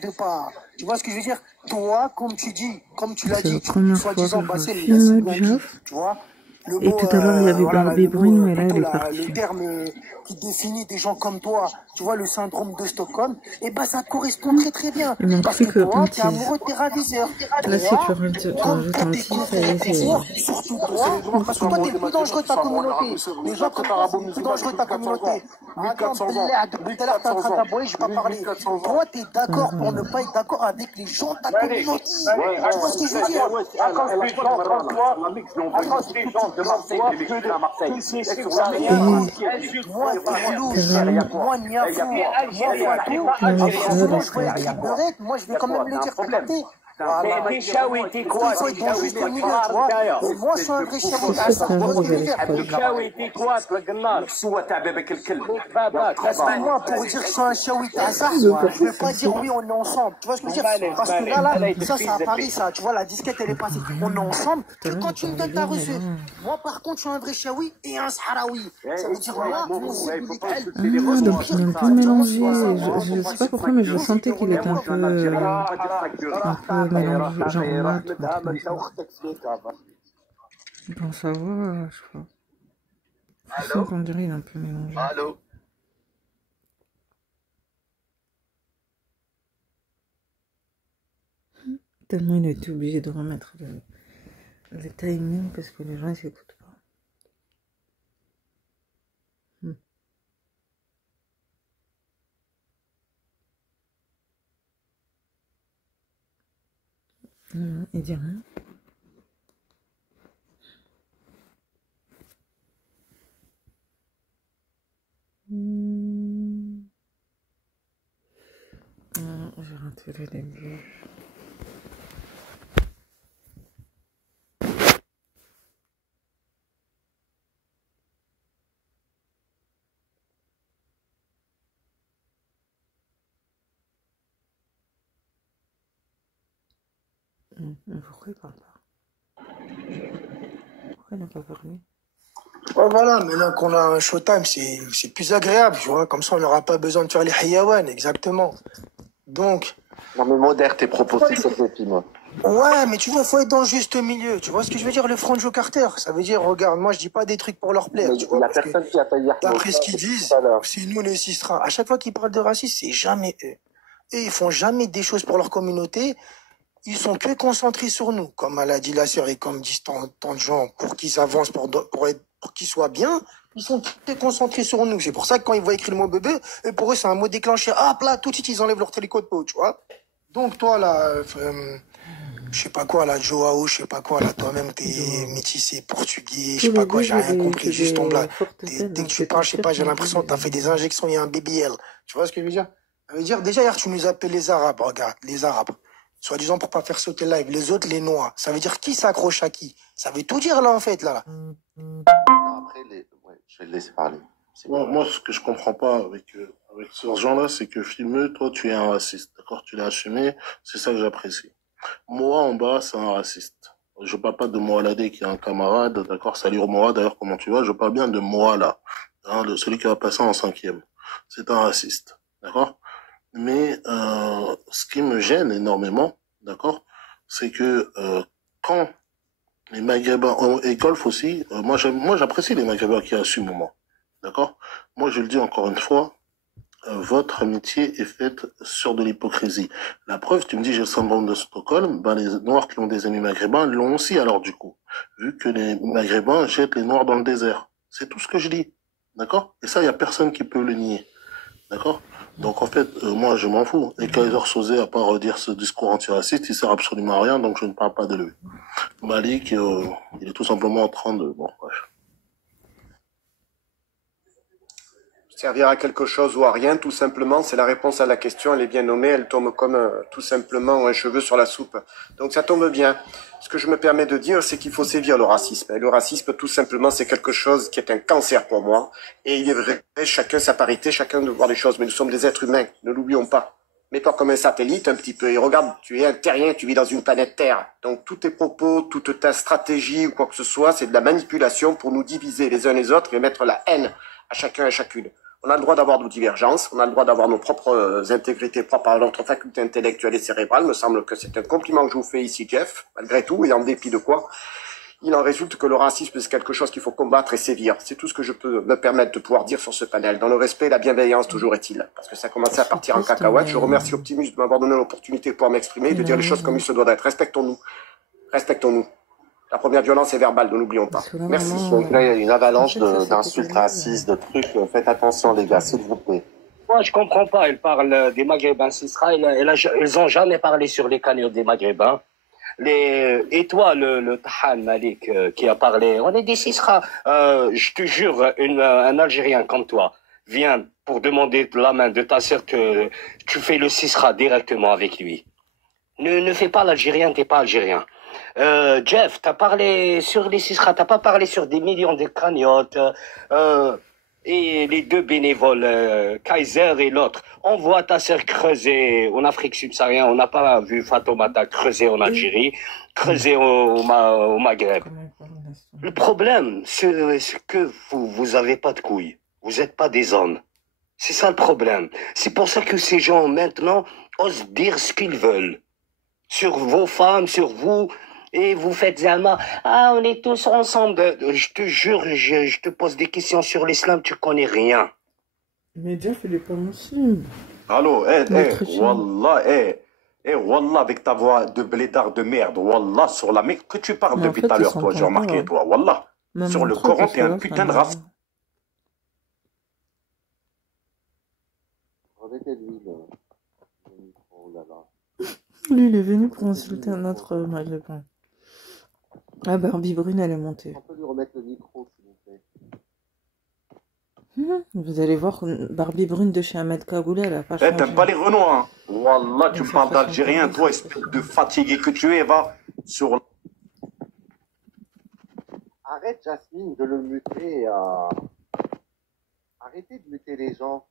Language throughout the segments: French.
de pas. Tu vois ce que je veux dire? Toi, comme tu dis, comme tu l'as C'est la dit, première fois que soi-disant, je c'est filme bien dit, Geoff. tu vois? Le Et mot, tout à l'heure, il y avait voilà, Barbie le mot, Brune, mais là, elle plutôt est partie. le terme qui définit des gens comme toi, tu vois, le syndrome de Stockholm, et ben ça correspond très très bien. Il manque Parce plus que qu'un toi, t'es tease. amoureux de tes ravisseurs. Là, si tu Toi, comme rajoutes pour un tes tease, ça y est, confrères, c'est... surtout toi, parce que toi, t'es le plus dangereux de ta communauté. Les gens comme toi, c'est le plus dangereux de ta communauté. Attends, depuis tout à l'heure, t'es en train d'aboyer, je vais pas parler. Toi, t'es d'accord pour ne pas être d'accord avec les gens de ta communauté. Tu vois ce que je veux dire? À cause des gens comme toi, à cause des gens de Marseille, qui émigrent à Marseille. Moi, moi, Niafou, moi, Fatou, moi, je vois écrit Beurette, moi, je vais quand même le dire, t'as capté? Voilà. T'es chaoui, t'es quoi? Il faut être dans juste au milieu, tu vois. Et moi, je suis un vrai chaoui. C'est sûr qu'un jour, vous allez se t'es croiser. chaoui, t'es quoi? تلقى سوى تاع بابك الكل. Parce que moi, pour dire que je suis un chaoui Hazard, je vais pas dire oui, on est ensemble. Tu vois ce que je veux dire? Parce que là, ça, c'est à Paris, ça. Tu vois, la disquette, elle est passée. On est ensemble. Que quand tu me donnes ta reçue. Moi, par contre, je suis un vrai chaoui et un sahraoui. Ça veut dire, moi, mon zib, il est calme. Ah, donc il est un peu mélangé. Je sais pas pourquoi, mais je sentais qu'il était un peu mélangé, genre mat ou un truc comme ça. Bon, ça va, je crois. Je sens qu'on dirait qu'il est un peu mélangé. Allô? Tellement il a été obligé de remettre le timing parce que les gens ils s'écoutent pas. Il dit rien. J'ai raté le début. Mais pourquoi il parle pas? Pourquoi il n'a pas parlé? Ouais, voilà, maintenant qu'on a un showtime, c'est plus agréable, tu vois. Comme ça, on n'aura pas besoin de faire les hayawan, exactement. Donc. Non, mais modère tes propos, s'il te plaît, puis moi. Ouais, mais tu vois, faut être dans le juste milieu. Tu vois ce que je veux dire, le front de Joe Carter? Ça veut dire, regarde, moi, je dis pas des trucs pour leur plaire. Tu vois, Il y a personne qui a taillé. d'après ce qu'ils disent, c'est nous les Sistras. À chaque fois qu'ils parlent de racisme, c'est jamais eux. Eux, ils font jamais des choses pour leur communauté. Ils sont que concentrés sur nous, comme elle a dit la sœur et comme disent tant de gens, pour qu'ils avancent, pour qu'ils soient bien. Ils sont que concentrés sur nous. C'est pour ça que quand ils voient écrire le mot bébé, et pour eux, c'est un mot déclenché. Hop là, tout de suite, ils enlèvent leur télécode peau, tu vois. Donc, toi, là, je sais pas quoi, là, Joao, je sais pas quoi, là, toi-même, t'es métissé, portugais, je sais pas quoi, j'ai rien compris, juste ton blague. Dès que tu parles, je sais pas, j'ai l'impression que t'as fait des injections, il y a un BBL. Tu vois ce que je veux dire? Ça veut dire, déjà, hier, tu nous appelles les Arabes, regarde, les Arabes. Soi-disant pour pas faire sauter le live. Les autres, les noirs. Ça veut dire qui s'accroche à qui? Ça veut tout dire, là, en fait, là. Après, je vais le laisser parler. Moi, ce que je comprends pas avec ce genre-là, c'est que Filmeux, toi, tu es un raciste, d'accord? Tu l'as assumé, c'est ça que j'apprécie. Moi, en bas, c'est un raciste. Je parle pas de Mohaladé, qui est un camarade, d'accord? Salut Moa, d'ailleurs, comment tu vas? Je parle bien de moi, là. Hein, celui qui va passer en 5e. C'est un raciste, d'accord? Mais ce qui me gêne énormément, d'accord, c'est que quand les Maghrébins et Golf aussi, moi j'apprécie les Maghrébins qui assument moi, d'accord. Moi je le dis encore une fois, votre amitié est faite sur de l'hypocrisie. La preuve, tu me dis j'ai le syndrome de Stockholm, ben les Noirs qui ont des amis Maghrébins l'ont aussi alors du coup, vu que les Maghrébins jettent les Noirs dans le désert. C'est tout ce que je dis, d'accord. Et ça, il y a personne qui peut le nier, d'accord. Donc en fait, moi je m'en fous. Et Kaiser Sosé, à part dire ce discours antiraciste, il sert absolument à rien, donc je ne parle pas de lui. Malik, il est tout simplement en train de... Bon, bref. Servir à quelque chose ou à rien, tout simplement, c'est la réponse à la question, elle est bien nommée, elle tombe comme tout simplement un cheveu sur la soupe. Donc ça tombe bien. Ce que je me permets de dire, c'est qu'il faut sévir le racisme. Et le racisme, tout simplement, c'est quelque chose qui est un cancer pour moi. Et il est vrai, chacun sa parité, chacun de voir les choses. Mais nous sommes des êtres humains, ne l'oublions pas. Mets-toi comme un satellite un petit peu et regarde, tu es un terrien, tu vis dans une planète Terre. Donc tous tes propos, toute ta stratégie ou quoi que ce soit, c'est de la manipulation pour nous diviser les uns les autres et mettre la haine à chacun et à chacune. On a le droit d'avoir nos divergences, on a le droit d'avoir nos propres intégrités propres à notre faculté intellectuelle et cérébrale. Il me semble que c'est un compliment que je vous fais ici, Jeff, malgré tout, et en dépit de quoi. Il en résulte que le racisme, c'est quelque chose qu'il faut combattre et sévir. C'est tout ce que je peux me permettre de pouvoir dire sur ce panel. Dans le respect et la bienveillance, toujours est-il. Parce que ça a commencé à partir en cacahuète. Je remercie Optimus de m'avoir donné l'opportunité de pouvoir m'exprimer et de dire les choses comme il se doit d'être. Respectons-nous. Respectons-nous. La première violence est verbale, ne l'oublions pas. Merci. Donc là, il y a une avalanche d'insultes racistes, de trucs. Faites attention, les gars, s'il vous plaît. Moi, je comprends pas. Elle parle des Maghrébins Sisra. Ils ont jamais parlé sur les cagnottes des Maghrébins. Et toi, le Tahan Malik, qui a parlé, on est des Sisra. Je te jure, un Algérien comme toi vient pour demander la main de ta sœur que tu fais le Sisra directement avec lui. Ne fais pas l'Algérien, t'es pas Algérien. Jeff, t'as parlé sur les Sisra, t'as pas parlé sur des millions de cagnottes. Et les deux bénévoles, Kaiser et l'autre, on voit ta sœur creuser en Afrique subsaharienne. On n'a pas vu Fatoumata creuser en Algérie, creuser au Maghreb. Le problème, c'est que vous avez pas de couilles. Vous n'êtes pas des hommes. C'est ça le problème. C'est pour ça que ces gens maintenant osent dire ce qu'ils veulent. Sur vos femmes, sur vous. Et vous faites Zalma, on est tous ensemble. Je te jure, je te pose des questions sur l'islam, tu connais rien. Mais Jeff, il est pas musulman. Allô, Wallah, Wallah, avec ta voix de blédard de merde, Wallah, sur la Mecque, que tu parles depuis tout à l'heure, toi, j'ai remarqué, toi, Wallah. Sur le Coran, t'es un putain de race. Remettez-lui le micro là-bas. Lui, il est venu pour insulter un autre maghrébin. Ah, Barbie Brune, elle est montée. On peut lui remettre le micro, s'il vous plaît. Vous allez voir, Barbie Brune de chez Ahmed Kagoulé, elle a pas changé. T'aimes pas les Renois, hein. Wallah, tu parles d'Algérien, toi, espèce de fatigué que tu es, va sur... Arrête, Jasmine, de le muter. Arrêtez de muter les gens.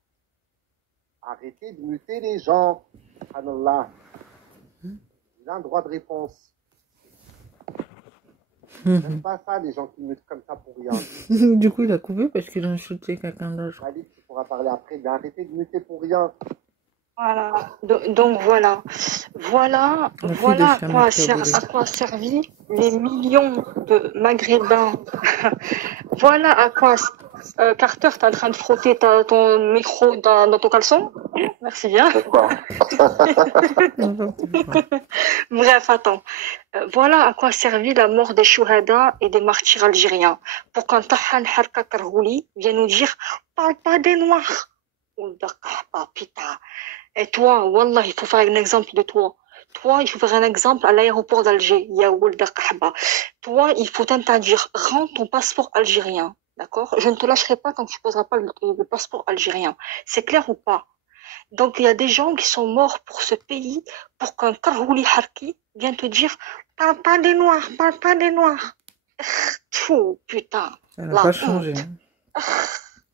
Arrêtez de muter les gens. Subhanallah. Il a un droit de réponse. J'aime pas ça, les gens qui mutent comme ça pour rien. Du coup, il a coupé parce qu'il a insulté quelqu'un d'autre. Malik, tu pourras parler après, mais arrêtez de muter pour rien. Voilà. Donc voilà. Voilà à quoi servi les millions de Maghrébins. Voilà à quoi... Carter, t'es en train de frotter ton micro dans ton caleçon. Merci bien. Bref, attends. Voilà à quoi servit la mort des chouhada et des martyrs algériens. Pour qu'un Tahan Harka Karhouli vienne nous dire « Parle pas des Noirs !» Putain. Et toi, Wallah, il faut faire un exemple de toi. Toi, il faut faire un exemple à l'aéroport d'Alger. Toi, il faut t'interdire. Rends ton passeport algérien. D'accord? Je ne te lâcherai pas tant que tu ne poseras pas le passeport algérien. C'est clair ou pas? Donc, il y a des gens qui sont morts pour ce pays, pour qu'un Karhouli Harki vienne te dire « Parle pas des Noirs, parle pas des Noirs. » Putain. Elle n'a pas changé.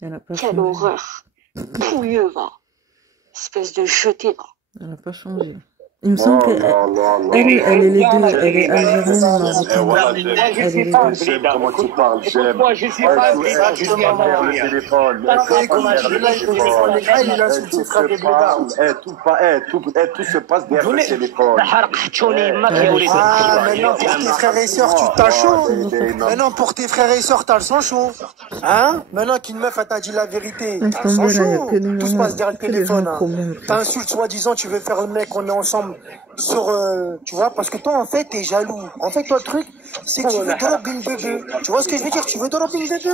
Elle n'a pas Quelle changé. horreur. Pouilleux, va. Espèce de jeté, va. Elle n'a pas changé. Il me semble qu'elle elle est les deux. Elle est algérienne et marocaine. Elle est les deux. J'aime comment tu parles, j'aime. Moi, je suis pas je suis pas le téléphone. Il insulte ses frères de blédards. Tout se passe derrière le téléphone. Ah, maintenant pour tes frères et sœurs, tu t'as chaud. Maintenant pour tes frères et sœurs, t'as le sang chaud. Hein? Maintenant qu'une meuf t'a dit la vérité, t'as le sang chaud. Tout se passe derrière le téléphone. T'insultes soi-disant, tu veux faire le mec, on est ensemble. Sur, tu vois, parce que toi, en fait, t'es jaloux. En fait, toi, le truc, c'est que tu veux dropper une bébé. Tu vois ce que je veux dire? Tu veux dropper une bébé.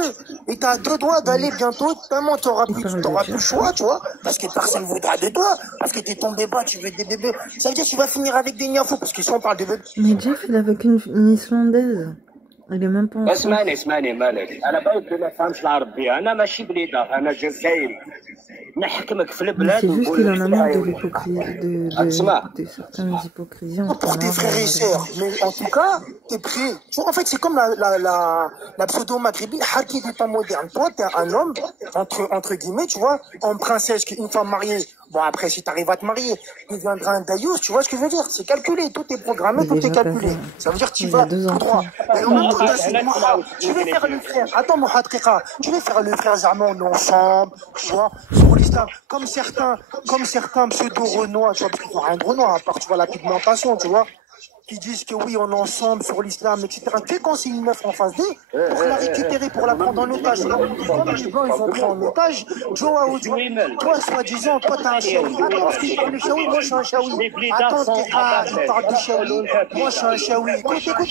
Et t'as deux doigts d'aller bientôt, tellement t'auras plus le choix, tu vois, parce que personne voudra de toi, parce que t'es tombé bas, tu veux des bébés. Ça veut dire que tu vas finir avec des niafous, parce que si on parle de bébés. Mais Jeff, il est avec une Islandaise. Elle est même pas en اسمعني مالك انا بغيت ما فهمش العربيه انا ماشي بليده انا جزائري نحكمك في البلاد c'est juste qu'il en a marre de l'hypocrisie, de certaines hypocrisies. Pour tes frères et sœurs. Mais en tout cas, t'es prêt. Tu vois, en fait, c'est comme la pseudo-maghrébine, Harki du temps moderne. Toi, t'es un homme, entre guillemets, tu vois, en princesse, une femme mariée, Bon, après, si t'arrives à te marier, il viendra un daïus, tu vois ce que je veux dire? C'est calculé, tout est programmé, tout est calculé. Ça veut dire que tu vas tout droit. Et en même temps, tu veux faire le frère. Attends, mon hatriqa, tu veux faire le frère Zarman ensemble, tu vois, sur l'islam, comme certains pseudo-renois, tu vois, parce qu'ils n'ont rien de renois, à part, tu vois, la pigmentation, tu vois. Qui disent que oui, on est ensemble sur l'islam, etc. Que quand c'est une meuf en face d'eux, pour la récupérer, pour la prendre en otage. Comme les blancs, ils ont pris en otage, toi, soi-disant, toi, t'as un chaoui. Attends, parce qu'il parle de chaoui, moi, je suis un chaoui. Attends, il parle de chaoui, moi, je suis un chaoui.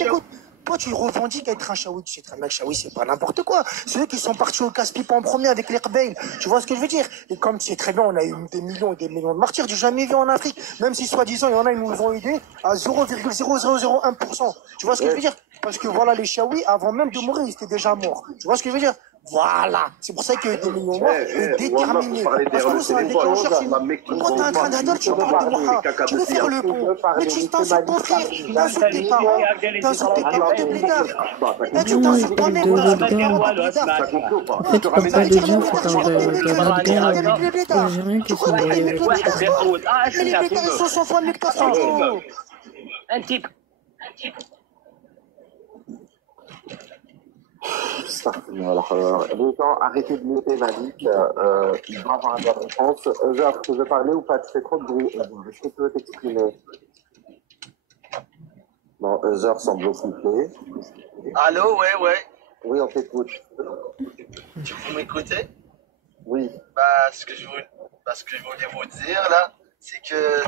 Écoute. Toi, tu revendiques être un chaoui. Tu sais très bien que chaoui, c'est pas n'importe quoi. Ceux qui sont partis au casse-pipe en premier avec les rebelles. Tu vois ce que je veux dire? Et comme tu sais très bien, on a eu des millions et des millions de martyrs. J'ai jamais vu en Afrique. Même si, soi-disant, il y en a, ils nous ont aidés à 0,0001%. Tu vois ce que je veux dire? Parce que voilà, les chaouis, avant même de mourir, ils étaient déjà morts. Tu vois ce que je veux dire? Voilà. C'est pour ça qu'il y a eu des millions morts et déterminés. Parce que nous, c'est un déclencheur. Quand t'es en train d'adore, tu parles de Moha. Tu veux faire le pont. Mais tu t'insultes ton frère. T'insultes tes parents. T'insultes tes parents de blédard. Là, tu t'insultes toi-même. T'insultes tes parents de blédard. En fait, tu parles pas de Dieu, tu parles de notre guerre algérienne qui sont Mais les blédards, ils sont 100 fois mieux que toi, frérot. Un type. Les gens, arrêtez de muter Malik. Il doit avoir la réponse. Genre, tu veux parler ou pas? Tu fais trop de bruit. Est-ce que tu veux t'exprimer? Bon, Heure semble occupé. Allô, ouais. Oui, on t'écoute. Vous m'écoutez? Oui. Ce que je voulais vous dire là, c'est que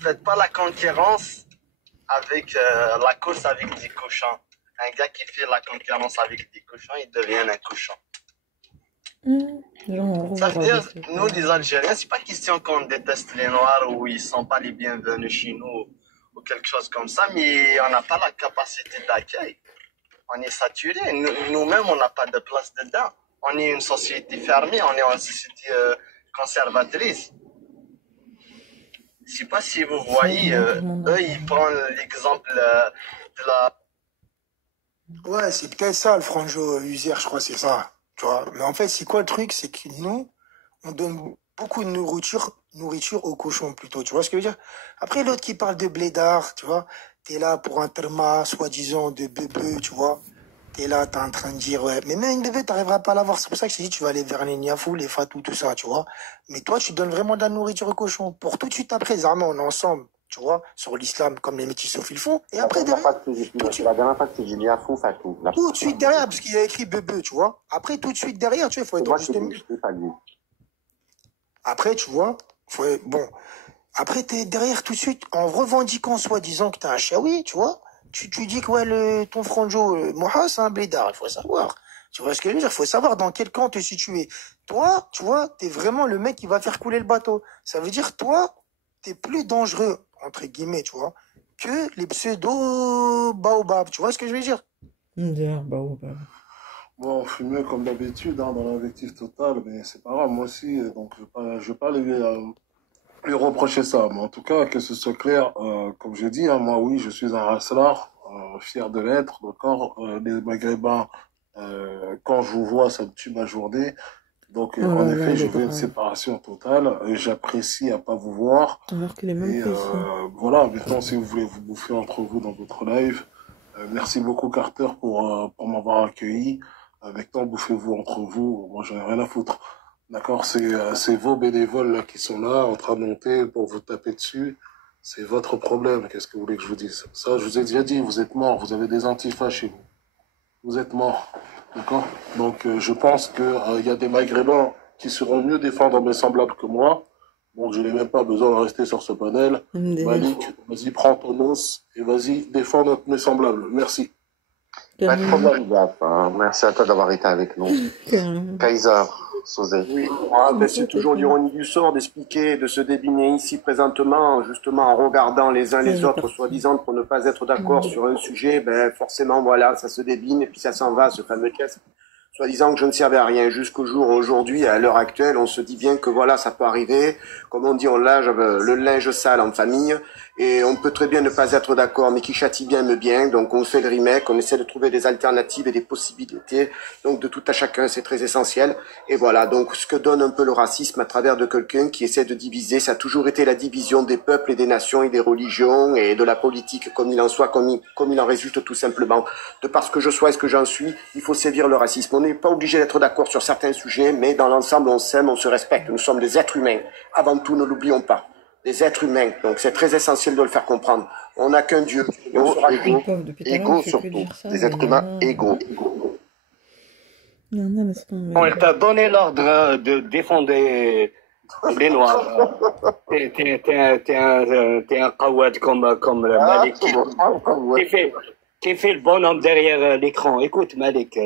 faites pas la concurrence avec la course avec des cochons. Un gars qui fait la concurrence avec des cochons, il devient un cochon. Ça veut dire, nous les Algériens, c'est pas question qu'on déteste les Noirs ou ils sont pas les bienvenus chez nous ou quelque chose comme ça, mais on n'a pas la capacité d'accueil. On est saturé. Nous-mêmes, on n'a pas de place dedans. On est une société fermée, on est une société conservatrice. Je sais pas si vous voyez, eux, ils prennent l'exemple de la... Ouais, c'est peut-être ça, le franjo usaire, je crois, c'est ça. Tu vois. Mais en fait, c'est quoi le truc? C'est que nous, on donne beaucoup de nourriture aux cochons, plutôt. Tu vois ce que je veux dire? Après, l'autre qui parle de blédard, tu vois. T'es là pour un terma, soi-disant, de bébé, tu vois. T'es là, t'es en train de dire, ouais. Mais même une bébé, t'arriveras pas à l'avoir. C'est pour ça que je t'ai dit, tu vas aller vers les niafou, les fatou, tout ça, tu vois. Mais toi, tu donnes vraiment de la nourriture aux cochons. Pour tout de suite après, Zarma, on est ensemble. Tu vois, sur l'islam, comme les métissofs, ils font. Et après, derrière. La dernière fois que tu dis niafou, fatou. Tout de suite derrière, parce qu'il y a écrit bébé, tu vois. Après, tout de suite derrière, tu vois, il faut être juste mieux. Après, tu vois, bon. Après, t'es derrière tout de suite, en revendiquant, soi-disant que t'es un chaoui, tu vois. Tu dis que, ouais, ton franjo, Moha, c'est un blédard, il faut savoir. Tu vois ce que je veux dire? Il faut savoir dans quel camp te situer. Toi, tu vois, t'es vraiment le mec qui va faire couler le bateau. Ça veut dire, toi, t'es plus dangereux, entre guillemets, tu vois, que les pseudo-baobab. Tu vois ce que je veux dire? Baobab. Bon, fumé comme d'habitude, hein, dans l'invectif total, mais c'est pas grave, moi aussi, donc je vais pas lui reprocher ça. Mais en tout cas, que ce soit clair, comme je dis, hein, moi, oui, je suis un raslar, fier de l'être, d'accord. Les Maghrébins, quand je vous vois, ça me tue ma journée. Donc, en effet, je veux une séparation totale. J'apprécie à pas vous voir. Alors qu'il est même pas ici. Voilà, maintenant, si vous voulez vous bouffer entre vous dans votre live, merci beaucoup, Carter, pour m'avoir accueilli. Maintenant, bouffez-vous entre vous. Moi, j'en ai rien à foutre. D'accord? C'est vos bénévoles là, qui sont là, en train de monter pour vous taper dessus. C'est votre problème. Qu'est-ce que vous voulez que je vous dise? Ça, je vous ai déjà dit, vous êtes morts. Vous avez des antifas chez vous. Vous êtes morts. D'accord? Donc, je pense que y a des Maghrébins qui seront mieux défendre mes semblables que moi. Donc, je n'ai même pas besoin de rester sur ce panel. Malik, vas-y, prends ton os et vas-y, défends mes semblables. Merci. Pas de problème, Gap. Merci à toi d'avoir été avec nous. Kaiser, Sosé. Oui, c'est toujours l'ironie du sort d'expliquer, de se débiner ici présentement, justement en regardant les uns les autres, soi-disant pour ne pas être d'accord sur un sujet, forcément, voilà, ça se débine et puis ça s'en va, ce soi-disant que je ne servais à rien jusqu'au jour où aujourd'hui, à l'heure actuelle, on se dit bien que voilà, ça peut arriver. Comme on dit, on lave le linge sale en famille et on peut très bien ne pas être d'accord, mais qui châtie bien me bien. Donc on fait le remake, on essaie de trouver des alternatives et des possibilités. Donc de tout à chacun, c'est très essentiel. Et voilà, donc ce que donne un peu le racisme à travers de quelqu'un qui essaie de diviser, ça a toujours été la division des peuples et des nations et des religions et de la politique, comme il en soit, comme il en résulte tout simplement. De parce que je sois et ce que j'en suis, il faut sévir le racisme. On n'est pas obligé d'être d'accord sur certains sujets, mais dans l'ensemble, on s'aime, on se respecte. Nous sommes des êtres humains. Avant tout, ne l'oublions pas. Des êtres humains. Donc c'est très essentiel de le faire comprendre. On n'a qu'un Dieu. Égaux surtout. Des êtres humains égaux. Bon, elle t'a donné l'ordre de défendre les Noirs. T'es un qawad comme Malik. Qui fait le bonhomme derrière l'écran. Écoute, Malik.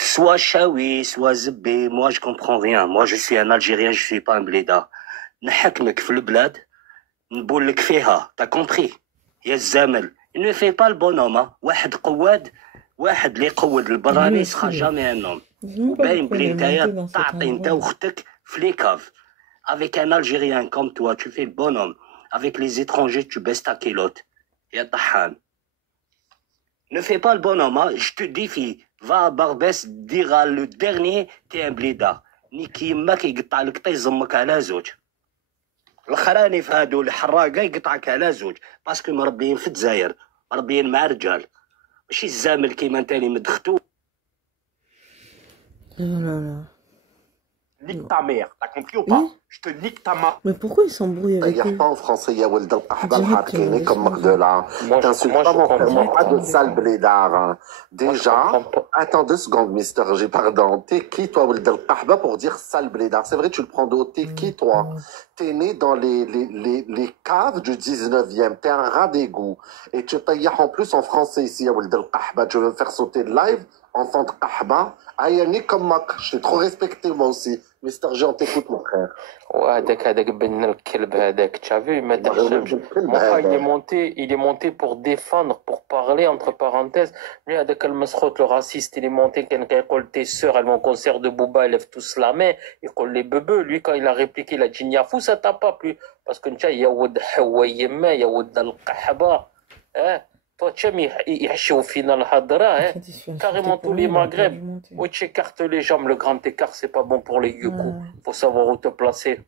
Soit Chaoui, soit Zebé, moi je comprends rien. Moi je suis un Algérien, je suis pas un bléda. نحكمك في البلاد نقول لك فيها. T'as compris? يا الزامل. Il ne fait pas le bonhomme. واحد قواد واحد اللي يقود البراني سخا جامي ان homme. باين بلي نتايا تعطي انت واختك في لي كاف. Avec un Algérien comme toi, tu fais le bonhomme. Avec les étrangers, tu baisses ta culotte. يا طحان. Ne fais pas le bonhomme, hein. Je te défie. Va à Barbès, dira le dernier, t'es un bléda. نيكي يماك يقطع لك طيز امك على زوج. الخراني في هادو الحراقه يقطعك على زوج باسكو مربيين في الجزائر مربيين مع رجال ماشي الزامل كيما انت اللي مدختو. Nique ta mère, t'as compris ou pas? Je te nique ta main. Mais pourquoi ils s'embrouillent avec eux? D'ailleurs, pas en français, il y a Wald al-Qahba al-Hakini comme Magdela. T'insultes pas mon frère, pas de sale blédard. Déjà, attends 2 secondes, Mister G, pardon. T'es qui, toi, Wald al-Qahba, pour dire sale blédard? C'est vrai, tu le prends d'eau. T'es qui, toi? T'es né dans les caves du 19e. T'es un rat d'égout. Et tu tailles en plus en français ici, Wald al-Qahba. Tu veux me faire sauter de live? Enfant de Qahba. Ayani comme Mak. Je t'ai trop respecté, moi aussi. Mister G, on t'écoute, mon frère. هذاك بن الكلب هذاك tu as vu ما تحشمش mon frère il est monté pour défendre pour parler entre parenthèses lui هذاك المسخوط le raciste il est monté كان كيقول tes sœurs elles vont au concert de Booba elles lèvent tous la main يقول les bebeux lui quand il a répliqué il a dit Niafou ça t'a pas plu parce que نتا يا ود حوا يما يا ود القحبه toi tu يحشوا فينا الهضره carrément tous les Maghreb où tu écartes les jambes le grand écart c'est pas bon pour les coups faut savoir où te placer.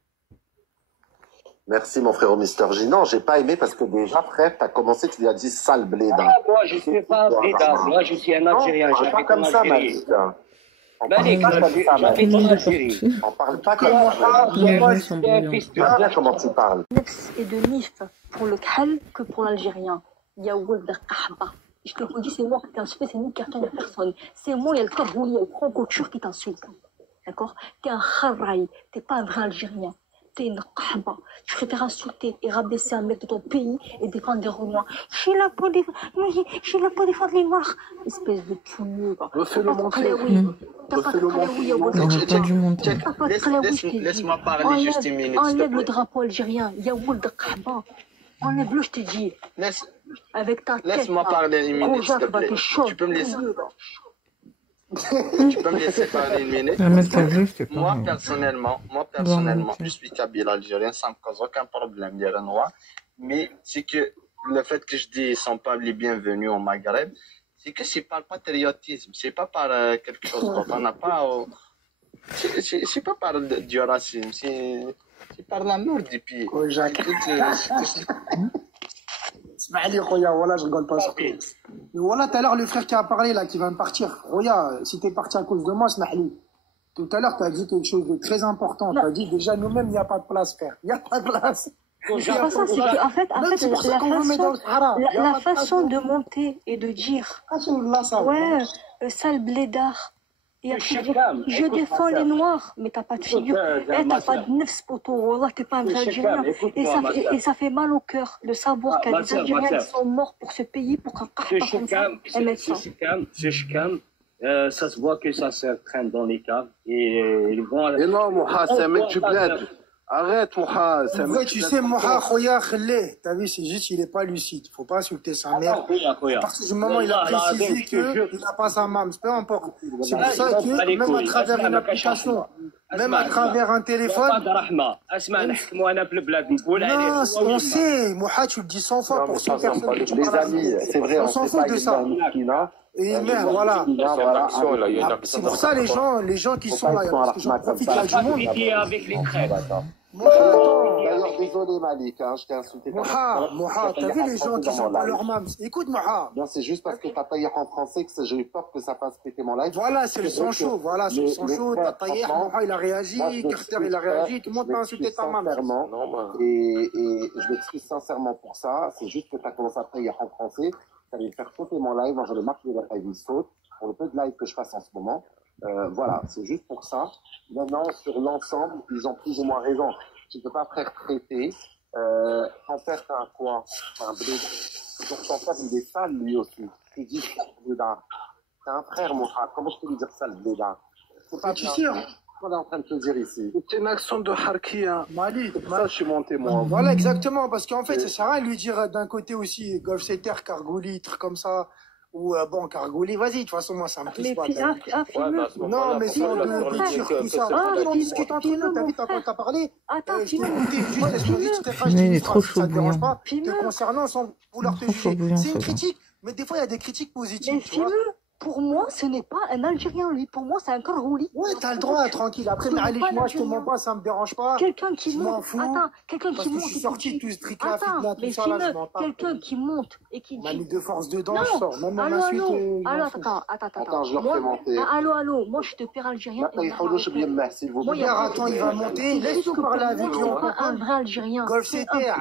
Merci mon frère Mister G. Non, j'ai pas aimé parce que déjà frère, t'as commencé, tu lui as dit sale blédard. Moi je suis pas un blédard, moi je suis un Algérien. On parle pas comme ça, Malik. On parle pas comme ça, Malik. On parle pas comme ça. Regarde comment tu parles. Et de Nif pour le Khal que pour l'Algérien. Il y a Wald al-Qahba. Je te le dis, c'est moi qui t'insulte, c'est nous qui attendons personne. C'est moi, il y a le Kabouli, il y a le franco-turc qui t'insulte. D'accord? T'es un Kharaï, t'es pas un vrai Algérien. T'es une Qahba. Tu préfères insulter et rabaisser un mec de ton pays et défendre des Renois. Je suis là pour défendre les Noirs. Espèce de pouilleux. Refais-le montrer. Refais-le montrer. Laisse-moi parler juste une minute. Enlève le drapeau algérien. Il y a Wald al-Qahba. Enlève-le, je te dis. Avec ta tête. Laisse-moi parler une minute, s'il te plaît. Tu peux me laisser. Tu peux me laisser parler une minute. Moi personnellement, je suis kabyle algérien, ça me cause aucun problème, les Renois. Mais c'est que le fait que je dis ils sont pas les bienvenus au Maghreb, c'est que c'est par patriotisme, c'est pas par quelque chose d'autre. On n'a pas, c'est pas par du racisme, c'est par l'amour du pays. Smahli, Roya, voilà, je rigole pas. Mais voilà, tout à l'heure, le frère qui a parlé, là, qui va me partir. Roya, si t'es parti à cause de moi, Smahli. Tout à l'heure, t'as dit quelque chose de très important. T'as dit, déjà, nous-mêmes, il n'y a pas de place, frère. Il n'y a pas de place. C'est pas ça, c'est qu'en fait, la façon de monter et de dire, ouais, sale blédard. Et après, je défends les Noirs, mais t'as pas de figure. T'as pas de neuf poteau, wallah, t'es pas un vrai Algérien. Et ça fait mal au cœur de savoir qu'il y a des Algériens qui sont morts pour ce pays, pour qu'un carton comme ça, ce chicane, ça se voit que ça se traîne dans les caves. Et ils vont... Et non, Mohad, c'est un mec du bled. Arrête, Moha. Ouais, tu sais, Moha, Khoya, Khelleh. T'as vu, c'est juste, il est pas lucide. Faut pas insulter sa mère. À partir du moment où il a précisé qu'il n'a pas sa mams, peu importe. C'est pour ça que, même à travers une application, même à travers un téléphone. Non, on sait. Moha, tu le dis 100 fois pour 100 personnes. Les amis, c'est vrai, on s'en fout de ça. Et merde, voilà. C'est pour ça les gens qui sont là, parce que j'en profite, il y a du monde. Avec les crêpes. D'ailleurs, désolé Malik, hein, je t'ai insulté. Moha, t'as vu les gens qui sont pas leurs mams? Écoute, Moha. Non, c'est juste parce que t'as taillé en français que j'ai eu peur que ça fasse péter mon live. Voilà, c'est le sang chaud. Voilà, c'est le sang chaud. T'as taillé, Moha, il a réagi, Carter, il a réagi, tout le monde t'a insulté ta maman. Et je m'excuse sincèrement pour ça. C'est juste que t'as commencé à tailler en français. Ça allait faire sauter mon live. Moi, j'avais marqué la live, il saute. Pour le peu de live que je fasse en ce moment. Voilà, c'est juste pour ça. Maintenant, sur l'ensemble, ils ont plus ou moins raison. Tu ne peux pas faire traiter. Ton père, t'as un quoi? T'as un blé. Donc, ton père, il est sale, lui aussi. Tu dis, blédard. T'as un frère, mon frère. Comment je peux lui dire ça, le blédard? C'est pas tu sûr? On est en train de te dire ici. C'est une action de Harkia. Malik, ça, je suis monté, moi. Voilà, exactement. Parce qu'en fait, ça sert à rien de lui dire d'un côté aussi, Golf Setter, Cargouli, trucs comme ça. Ou bon, Cargouli, vas-y, de toute façon, moi, ça me touche pas. Non, mais sans de turc, tout ça. On discute entre nous, t'as vu, t'as parlé. Je t'ai écouté, juste, laisse-moi juste, il est trop chaud, ça te dérange pas. Te concernant, sans vouloir te juger. C'est une critique, mais des fois, il y a des critiques positives. Pour moi, ce n'est pas un Algérien, lui. Pour moi, c'est un Cargouli. Ouais, t'as le droit, tranquille. Après, mais allez, moi, je te mens pas, ça me dérange pas. Quelqu'un qui monte. Attends, quelqu'un qui monte. Je suis sorti de tout ce truc-là, fitna, tout ça, là, je m'en parle. Quelqu'un qui monte et qui dit. M'a mis de force dedans, je sors. Même on m'insulte. Attends, je leur fais monter. Allô, moi, je suis de père algérien. Regarde, attends, il va monter. Laisse-nous parler avec lui. Un vrai Algérien. Golf Setter,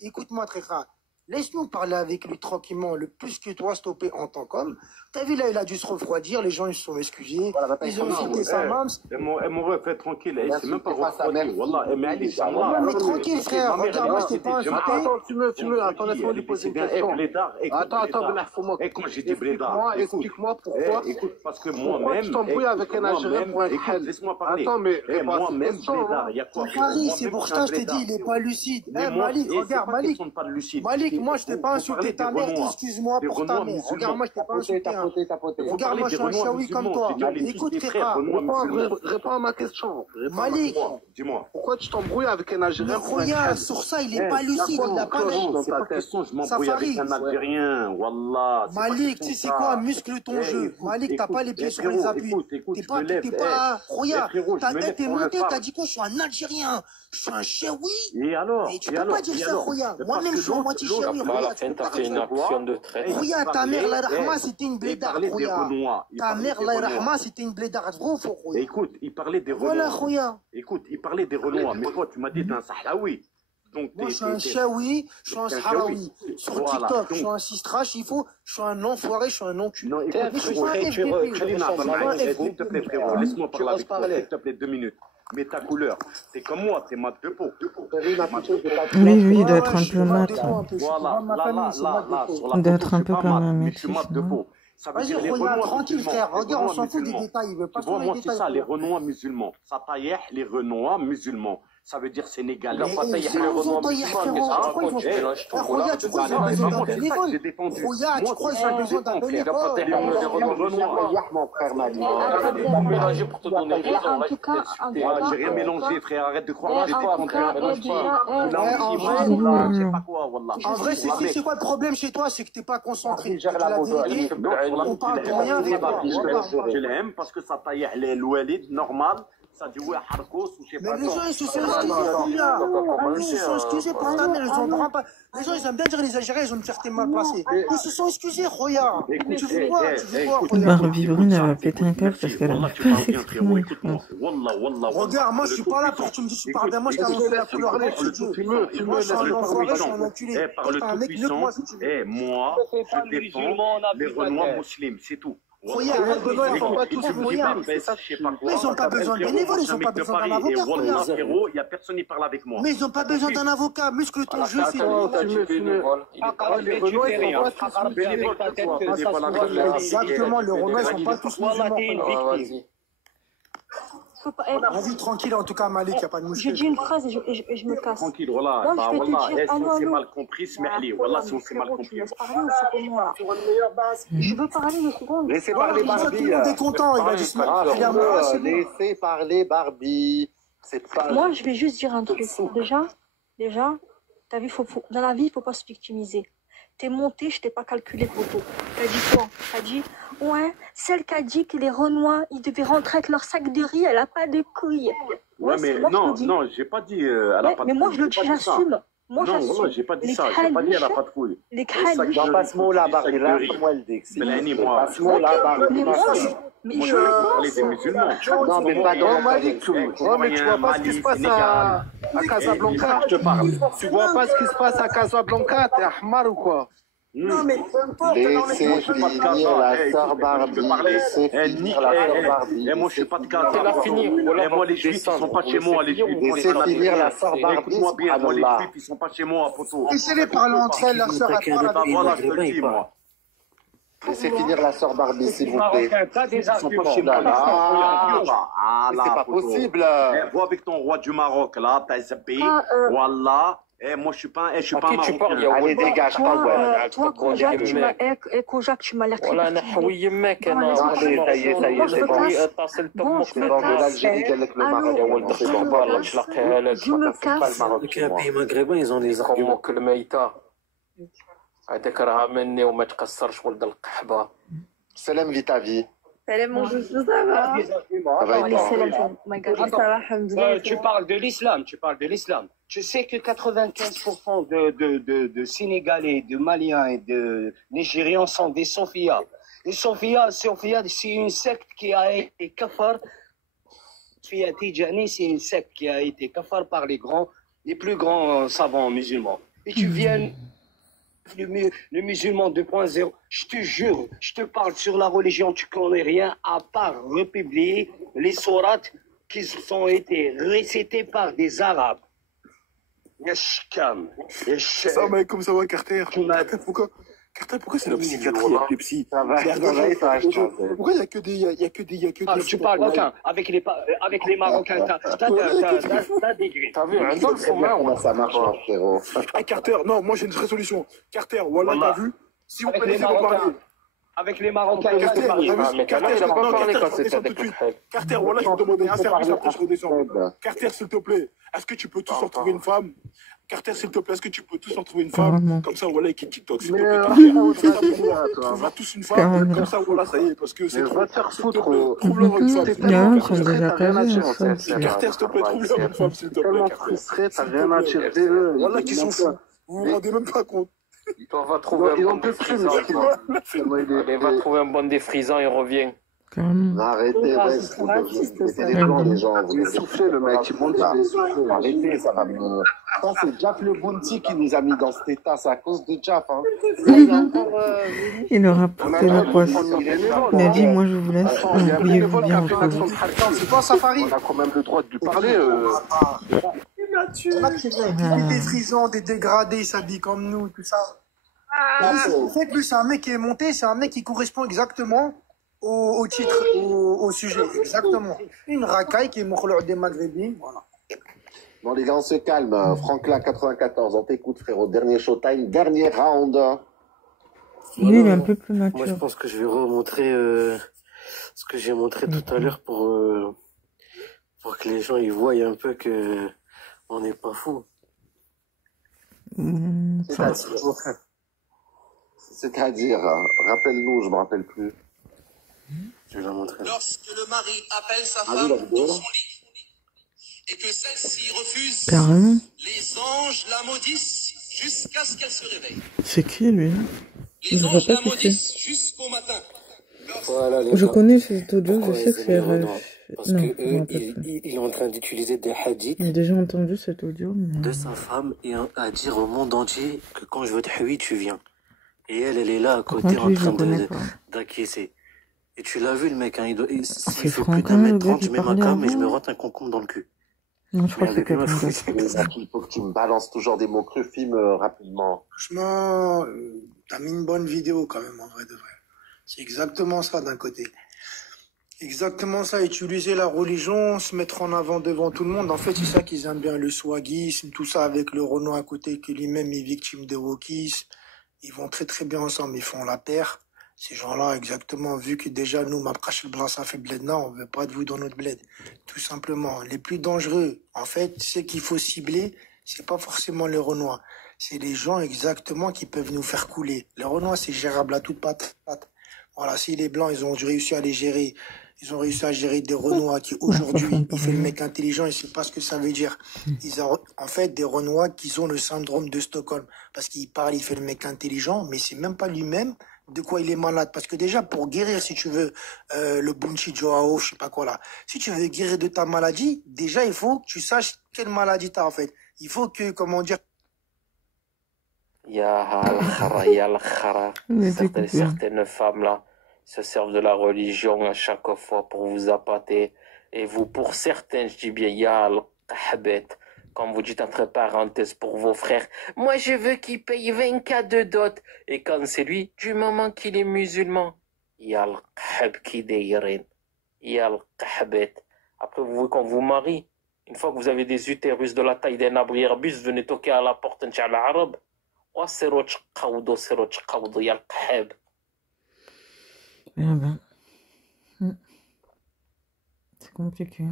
écoute-moi, très rare. Laisse-nous parler avec lui tranquillement, le plus que toi, stopper en tant qu'homme. T'as vu, là, il a dû se refroidir, les gens, ils se sont excusés. Ils ont insulté sa mams. Mon ref, fais tranquille, c'est même pas refroidi. Wallah, mais tranquille, frère, regarde, moi, je t'ai pas insulté. Attends, tu me, attends, laisse-moi lui poser une question. Attends, quand j'ai dit blédard, explique-moi pourquoi. Écoute, parce que moi-même. Tu t'embrouilles avec un Algérien pour un Khel. Laisse-moi parler. Attends, mais moi-même, blédard, il y a quoi? C'est pour ça que je t'ai dit, il est pas lucide. Malik, regarde, Malik, moi, je t'ai pas insulté ta mère, excuse-moi pour ta mère. Regarde, moi, je t'ai pas insulté. Regarde, moi, je suis un chaoui comme toi. Écoute, frère. Réponds à ma question. Malik, dis-moi. Pourquoi tu t'embrouilles avec un Algérien pour un Regarde, sur ça, il est pas lucide, il a pas c'est pas question, je m'embrouille avec un Algérien. Wallah. Malik, tu sais quoi, muscle ton jeu. Malik, t'as pas les pieds sur les appuis. T'es pas. Regarde, ta tête est montée, t'as dit quoi, je suis un Algérien. Je suis un chaoui. Et alors? Et tu peux pas dire ça, regarde. Moi-même, je suis un moitié chaoui. Regarde, ta mère, la Rahma, c'était une blédarde. Ta mère, la Rahma, c'était une blédarde. Écoute, il parlait des Renois. Voilà, Khoya. Écoute, il parlait des Renois. Mais toi, tu m'as dit t'es un Sahraoui. Donc, moi, je suis un Chaoui, je suis un Sahraoui. Sur TikTok, je suis un Sistrache, je suis un enfoiré, je suis un enculé. Non, écoute, s'il te plaît, frérot, laisse-moi parler avec toi, s'il te plaît, 2 minutes. Mais ta couleur, c'est comme moi, t'es mat de peau. Mais lui, il doit être un peu mat. Voilà, là, sur la il doit être un peu comme un métis. Vas-y, regarde, tranquille, frère. Regarde, on s'en fout des détails. Il veut pas moi, c'est ça, les Renois musulmans. Ça taille les Renois musulmans. Ça veut dire Sénégalais. Regarde, tu crois qu'ils ont besoin d'un bénévole? Regarde, tu crois qu'ils ont besoin d'un bénévole? J'ai rien mélangé, frère. Arrête de croire que en vrai, c'est quoi le problème chez toi? C'est que t'es pas concentré. On parle pour rien avec toi. Je l'aime parce que ça taille les Loualid, normal. Ça dit ouais, Harkos ou je sais pas. Mais les gens, ils se sont excusés, ils se sont excusés pour ta mère, ils ont vraiment pas. Les gens, ils aiment bien dire les Algériens, ils ont une fierté mal placée. Ils se sont excusés, regarde. Tu veux quoi? Barbibrune, elle va péter un câble parce qu'elle a pas s'exprimer. Regarde, moi, je suis pas là pour que tu me dises, tu parles d'un moi, je t'ai annoncé la couleur rouge, si tu veux. Moi, je suis un enfoiré, je suis un enculé. Par le Tout-Puissant, moi, je défends les Renois musulmans, c'est tout. Regarde, les bénévoles, ils font pas tous regarde. Mais ils n'ont pas besoin de bénévoles, ils n'ont pas besoin d'un avocat. Il n'y a personne qui parle avec moi. Mais ils n'ont pas besoin d'un avocat. Muscle ton jeu, c'est exactement, les Renois, ils ne sont pas tous musulmans. peux pas. Vas-y, tranquille, en tout cas, Malik, il n'y a pas de mouche. Je dis une phrase et je me casse. Tranquille, voilà. Moi, Bah, je vais te voilà. dire. Si on s'est mal compris, Smehli. Voilà, si on s'est mal Tu compris. laisses parler ou c'est pour moi Je veux parler une seconde. Laissez parler Barbie. Tout le monde est content, il a dit Laissez parler Barbie. Moi, je vais juste dire un truc. Déjà, t'as vu, dans la vie, il ne faut pas se victimiser. T'es monté, je t'ai pas calculé, poteau. T'as dit quoi? T'as dit, ouais, celle qui a dit que les Renois, ils devaient rentrer avec leur sac de riz, elle a pas de couilles. Ouais, mais non, j'ai pas dit elle a pas de couilles. Mais moi, je le dis, j'assume. Moi, non, voilà, j'ai pas dit ça. J'ai pas dit elle a pas de couilles. Les crânes. Dans passe-moi la Barbie, là, comment elle dit? Passe-moi la Barbie. Moi, je veux parler des musulmans. Non, mais pas dans Malik. Oh, mais tu vois pas ce qui se passe à Casablanca. Je te parle. Tu vois pas ce qui se passe à Casablanca? T'es ahmar ou quoi? Non, mais peu importe. Laissez finir la sœur Barbie. Laissez finir la sœur Barbie. Moi, je suis pas de Gaza. Moi, les Juifs, ils sont pas chez moi. Laissez finir la sœur Barbie. Écoute-moi bien, moi, les Juifs, ils sont pas chez moi, poteau. Laissez-les parler entre elles, leur sœur à toi. Voilà, je te le dis, moi. Laissez finir la sœur Barbie, s'il vous plaît. Ils sont pas chez moi. C'est pas possible. Vois avec ton roi du Maroc, là, t'as zappé. Voilà. Moi, je suis pas marocain. Allez, dégage, pas toi, Kojak, tu m'as l'air très والله انا حوي يماك انا اتصل l'Algérie قال le Maroc. يا ولد اختي بالله تلاقيها لك كاين بي مغربي يزون لي زارغيومون امك الميته هذاك راها مني وما تقصرش ولد القحبه. Salam Vitavi. Salam mon chouchou, ça va? Tu parles de l'islam, Tu sais que 95% de Sénégalais, de Maliens et de Nigérians sont des Sofias. Les Sofias, c'est une secte qui a été kafar. Sofia Tidjani, c'est une secte qui a été kafar par les plus grands savants musulmans. Et tu viens le musulman 2.0, je te jure, je te parle sur la religion, tu connais rien à part republier les sourates qui ont été récitées par des Arabes. Yashkam. Salam alaikum, ça va, Carter? Pourquoi c'est la psychiatrie avec les psys? Pourquoi il n'y a que des... Tu parles Marocain, avec les Marocains, t'as des grilles. T'as vu, comment ça marche, mon frérot? Ah, Carter, non, moi j'ai une vraie solution. Carter, voilà, t'as vu? Si on peut laisser parler. Avec les Marocains, Carter, voilà, je vais te demander un service après je redescends. Carter, s'il te plaît, est-ce que tu peux tous en trouver une femme? Carter, s'il te plaît, est-ce que tu peux tous en trouver une femme? Comme ça, voilà, qui TikTok, s'il te plaît. Trouve tous une femme, comme ça, voilà, ça y est, parce que c'est trop. Trouve-leur une femme. Non, ils sont déjà casés. Carter, s'il te plaît, trouve-leur une femme, s'il te plaît. Tellement frustré, t'as rien à dire. Voilà, qui sont fous. Vous vous rendez même pas compte. On va trouver un bon défrisant. Il va trouver un bon défrisant et revient. Arrêtez, ouais, vous mettez les blancs, les gens. Vous les soufflez, le mec, il monte sur les souffles. Arrêtez, ça va me... Ça, c'est Jaff le Bounty qui nous a mis dans cet état. C'est à cause de Jaff, hein. Il aura porté la poisse. Il a dit, moi je vous laisse. Brouillez-vous bien entre vous. C'est pas Safari. On a quand même le droit de lui parler. Des frisants, des dégradés, il s'habille comme nous, tout ça. En fait, lui, c'est un mec qui est monté, c'est un mec qui correspond exactement au titre, au sujet. Exactement. Une racaille qui est mokhloua des maghrébins, voilà. Bon, les gars, on se calme. Franklin 94, on t'écoute, frérot. Dernier showtime, dernier round. Lui, il est un peu plus mature. Moi, je pense que je vais remontrer ce que j'ai montré tout à l'heure pour que les gens ils voient un peu que on n'est pas fou. C'est-à-dire, rappelle-nous, je me rappelle plus. Je vais la montrer. Lorsque le mari appelle sa femme dans son lit et que celle-ci refuse, Carrément. les anges la maudissent jusqu'à ce qu'elle se réveille. C'est qui lui? Les Je vois anges pas la qui maudissent jusqu'au matin. Voilà, Je connais cet audio, je sais que c'est parce que eux, il est en train d'utiliser des hadiths. J'ai déjà entendu cet audio. Mais... de sa femme et à dire au monde entier que quand je veux te huer, tu viens. Et elle est là à côté en train d'acquiescer. Et tu l'as vu le mec, hein, il fait plus d'un mètre 30, je mets ma cam et je me rentre un concombre dans le cul. Non, je crois que c'est quelqu'un Il faut que tu me balances toujours des mots crus, filme rapidement. Franchement, t'as mis une bonne vidéo quand même, en vrai de vrai. C'est exactement ça d'un côté. Exactement ça, utiliser la religion, se mettre en avant devant tout le monde. En fait, c'est ça qu'ils aiment bien, le swagisme, tout ça avec le Renault à côté, que lui-même est victime de wokisme. Ils vont très très bien ensemble, ils font la paire. Ces gens-là, exactement, vu que déjà nous, Maprache le Blanc, ça fait Bledna, on veut pas de vous dans notre bled. Tout simplement. Les plus dangereux, en fait, ce qu'il faut cibler, c'est pas forcément les Renois. C'est les gens exactement qui peuvent nous faire couler. Les Renois, c'est gérable à toute patte. Voilà, si les Blancs, ils ont réussi à les gérer, ils ont réussi à gérer des Renois qui aujourd'hui, il fait le mec intelligent, il sait pas ce que ça veut dire. Ils ont, en fait, des Renois qui ont le syndrome de Stockholm. Parce qu'il parle, il fait le mec intelligent, mais c'est même pas lui-même de quoi il est malade. Parce que déjà, pour guérir, si tu veux, le Bunchi Joao, je sais pas quoi là, si tu veux guérir de ta maladie, déjà, il faut que tu saches quelle maladie t'as en fait. Il faut que, comment dire... Certaines femmes là se servent de la religion à chaque fois pour vous appâter. Et vous, pour certains, je dis bien, quand vous dites entre parenthèses pour vos frères, moi je veux qu'il paye 20K de dot. Et quand c'est lui, du moment qu'il est musulman, après vous voyez quand vous marie, une fois que vous avez des utérus de la taille d'un abri Airbus, venez toquer à la porte de l'arabe. C'est compliqué.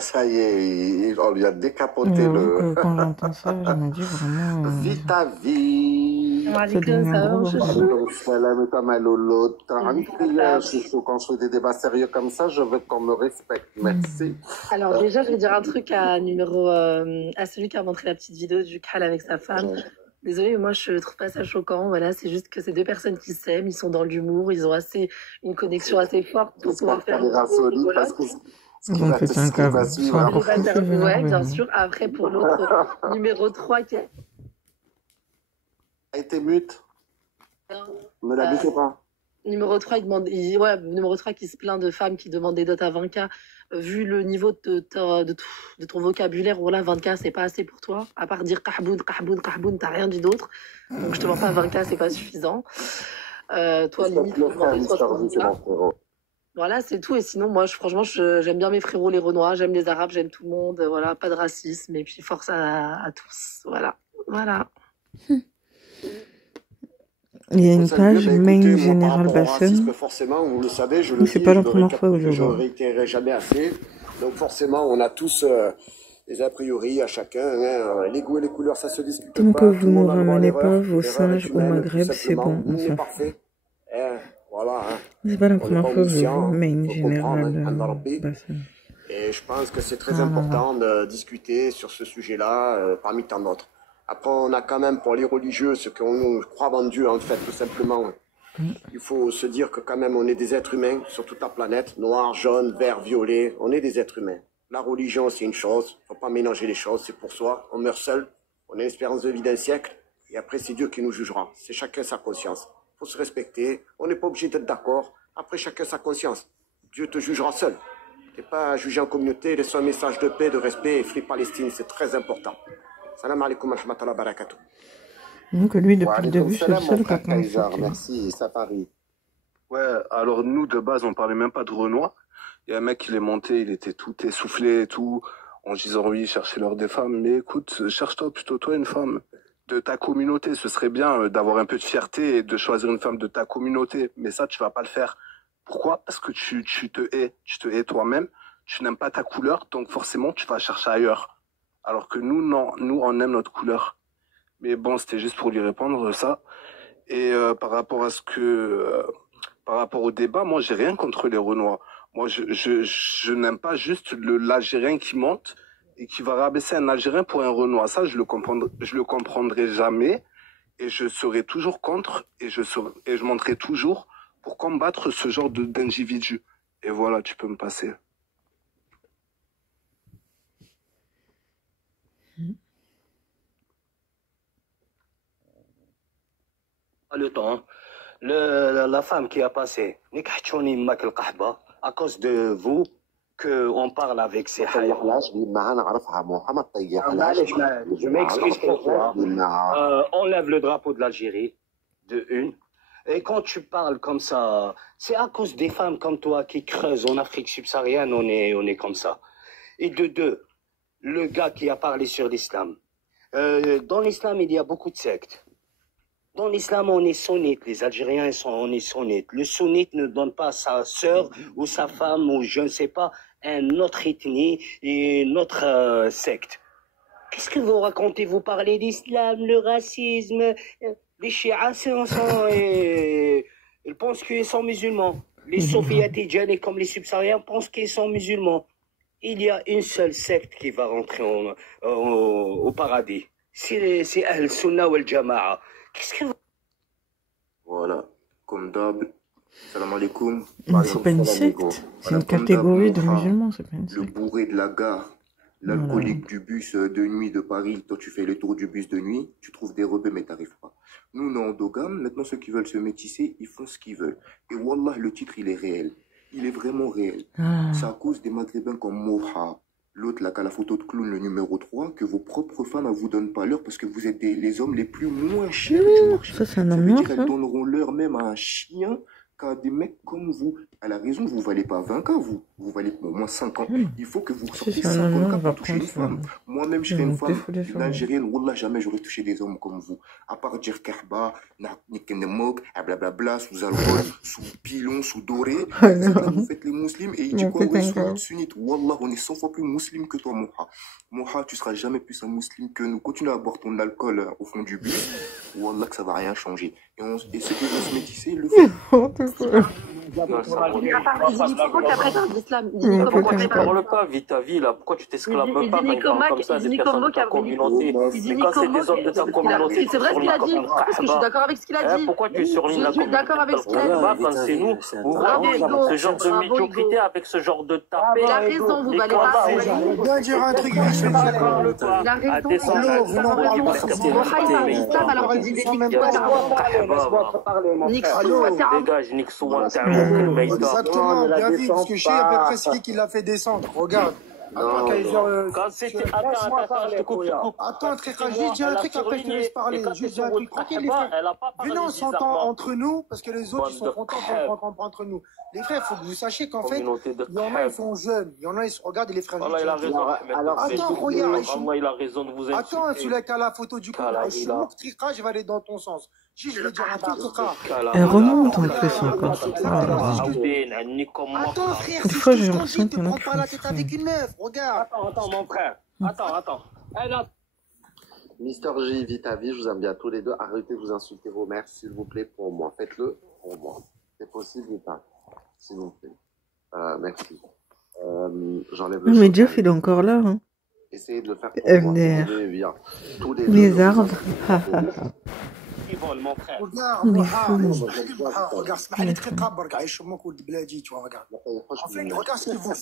Ça y est, on lui a décapoté le... Quand j'entends ça, je me dis vraiment... Vite à vie. Ça devient gros. Quand je fais des débats sérieux comme ça, je veux qu'on me respecte. Merci. Alors déjà, je vais dire un truc à celui qui a montré la petite vidéo du Khal avec sa femme. Désolée, mais moi je trouve pas ça choquant. Voilà, c'est juste que c'est deux personnes qui s'aiment, ils sont dans l'humour, ils ont une connexion assez forte pour pouvoir faire. Donc c'est un cas. Ouais, bien sûr. Après, pour l'autre, numéro 3 qui a été mute. Ne la butez pas. Numéro 3, numéro 3 qui se plaint de femmes qui demandent des dots à 20K. Vu le niveau de ton vocabulaire, voilà, 20K, c'est pas assez pour toi. À part dire kahboun, t'as rien dit d'autre. Donc je te vends pas 20K, c'est pas suffisant. Toi, limite, voilà, c'est tout. Et sinon, moi, franchement, j'aime bien mes frérots, les Renois, j'aime les Arabes, j'aime tout le monde. Voilà, pas de racisme. Et puis, force à tous. Voilà. Il y a une page Main Général Bassem. Forcément, vous le savez, je le c'est pas la première fois que je ne vois. réitérerai jamais assez. Donc forcément, on a tous des a priori à chacun. Les goûts et les couleurs, ça se discute Tant pas. que vous ne ramenez pas vos singes au Maghreb, c'est bon. On est parfait. Voilà. C'est pas la première fois que je vois Main Général Bassem. Et je pense que c'est très important de discuter sur ce sujet-là, parmi tant d'autres. Après, on a quand même pour les religieux ce qu'on croit en Dieu, en fait, tout simplement. Il faut se dire que quand même on est des êtres humains sur toute la planète, noir, jaune, vert, violet, on est des êtres humains. La religion, c'est une chose, faut pas mélanger les choses, c'est pour soi, on meurt seul, on a une espérance de vie d'un siècle, et après c'est Dieu qui nous jugera. C'est chacun sa conscience. Faut se respecter, on n'est pas obligé d'être d'accord, après chacun sa conscience. Dieu te jugera seul. T'es pas jugé en communauté, laisse un message de paix, de respect, et Free Palestine, c'est très important. Salam alaikum wa rahmatullahi wa barakatuh. Donc lui, depuis le début, c'est le seul qui a pensé. Merci, Safari. Ouais, alors nous, de base, on parlait même pas de Renoir. Il y a un mec qui est monté, il était tout essoufflé et tout, en disant oui, cherchez-leur des femmes. Mais écoute, cherche-toi plutôt toi une femme de ta communauté. Ce serait bien d'avoir un peu de fierté et de choisir une femme de ta communauté. Mais ça, tu vas pas le faire. Pourquoi? Parce que tu te hais toi-même, tu n'aimes pas ta couleur, donc forcément, tu vas chercher ailleurs. Alors que nous, non, nous, on aime notre couleur. Mais bon, c'était juste pour lui répondre ça. Et par rapport au débat, moi, j'ai rien contre les Renois. Moi, je n'aime pas juste l'Algérien qui monte et qui va rabaisser un Algérien pour un Renois. Ça, je le comprendrai jamais. Et je serai toujours contre et je monterai toujours pour combattre ce genre d'individus. Et voilà, tu peux me passer. Le temps, la femme qui a passé, à cause de vous, qu'on parle avec ces haïs. Je m'excuse pour toi. Enlève le drapeau de l'Algérie, de une. Et quand tu parles comme ça, c'est à cause des femmes comme toi qui creusent en Afrique subsaharienne, on est comme ça. Et de deux, le gars qui a parlé sur l'islam. Dans l'islam, il y a beaucoup de sectes. Dans l'islam, on est sunnite. Les Algériens, on est sunnite. Le sunnite ne donne pas sa sœur ou sa femme ou je ne sais pas, une autre ethnie et une autre secte. Qu'est-ce que vous racontez? Vous parlez d'islam, le racisme. Les chiites, ils pensent qu'ils sont musulmans. Les sofiatidiens, comme les subsahariens, pensent qu'ils sont musulmans. Il y a une seule secte qui va rentrer au paradis. C'est Ahl-Sunnah ou Al-Jama'a. Qu'est-ce que vous... Voilà, comme d'hab. Salam alaikum. C'est pas une secte, c'est une catégorie de musulmans, c'est pas une secte. Le bourré de la gare, l'alcoolique du bus de nuit de Paris, toi tu fais le tour du bus de nuit, tu trouves des rebeux mais t'arrives pas. Nous, on est endogames, maintenant ceux qui veulent se métisser, ils font ce qu'ils veulent. Et wallah, le titre, il est réel. Il est vraiment réel. C'est à cause des maghrébins comme Moha, l'autre là qui a la photo de clown, le numéro 3, que vos propres femmes ne vous donnent pas l'heure parce que vous êtes les hommes les plus moins chers du marché. Ça, c'est un homme noir, elles donneront l'heure même à un chien qu'à des mecs comme vous. Elle a raison, vous ne valez pas 20 ans, vous valez au moins 5 ans. Il faut que vous sortiez 50 ans pour toucher une femme. Moi-même, je serais une femme, une Algérienne, wallah, jamais j'aurais touché des hommes comme vous. À part dire Kahba, Nikemnemok, blablabla, sous alcool, sous pilon, sous doré. Vous faites les musulmans et il dit quoi? Ouais, sunnite. Wallah, on est 100 fois plus musulmans que toi, Moha. Moha, tu seras jamais plus un musulman que nous. Continue à boire ton alcool au fond du bus. Wallah, que ça va rien changer. Et ceux qui vont se métisser, le font. Pourquoi tu parles pas, vite ta vie là? Pourquoi tu t'esclaves pas quand il parle comme ça des personnes de ta communauté? Mais quand c'est des hommes de ta communauté, c'est vrai ce qu'il a dit, parce que je suis d'accord avec ce qu'il a dit. Pourquoi tu surlignes la communauté? Je suis d'accord avec ce qu'il a dit. C'est nous, vous voyez ce genre de médiocrité avec ce genre de tapé. Il a raison, vous valez pas. Je vais dire un truc, il a raison. Dégage, Nixon, exactement, bien vu, parce que je sais à peu près ce qui l'a fait descendre. Regarde. Attends, Trika, j'ai dit un truc, après je te laisse parler. Juste un truc, tranquille, les frères. Venez, on s'entend entre nous, parce que les autres, ils sont contents qu'on prend entre nous. Les frères, il faut que vous sachiez qu'en fait, il y en a, ils sont jeunes. Il y en a, ils se regardent et les frères. Allah, il a raison. Attends, regarde. Allah, il a raison de vous insulter. Attends, celui-là qui a la photo du coup, Trika, je vais aller dans ton sens. Je vais dire un truc, Trika. Elle remonte en plus encore. Attends, frère, des fois, j'ai l'impression qu'il y en a qui prend pas la tête avec une meuf. Regarde. Attends, mon frère. Attends. Mister J, vite à vie, je vous aime bien tous les deux. Arrêtez de vous insulter vos mères, s'il vous plaît, pour moi. Faites-le pour moi. C'est possible ou pas? S'il vous plaît. Merci. J'enlève le mais Jeff, il est encore là. Hein. Essayez de le faire pour moi. Tous les les arbres. Mon frère. Regarde, اسمح très برك عايش امك ولد بلادي, tu vois, regarde. En fait, regarde ce qu'il faut.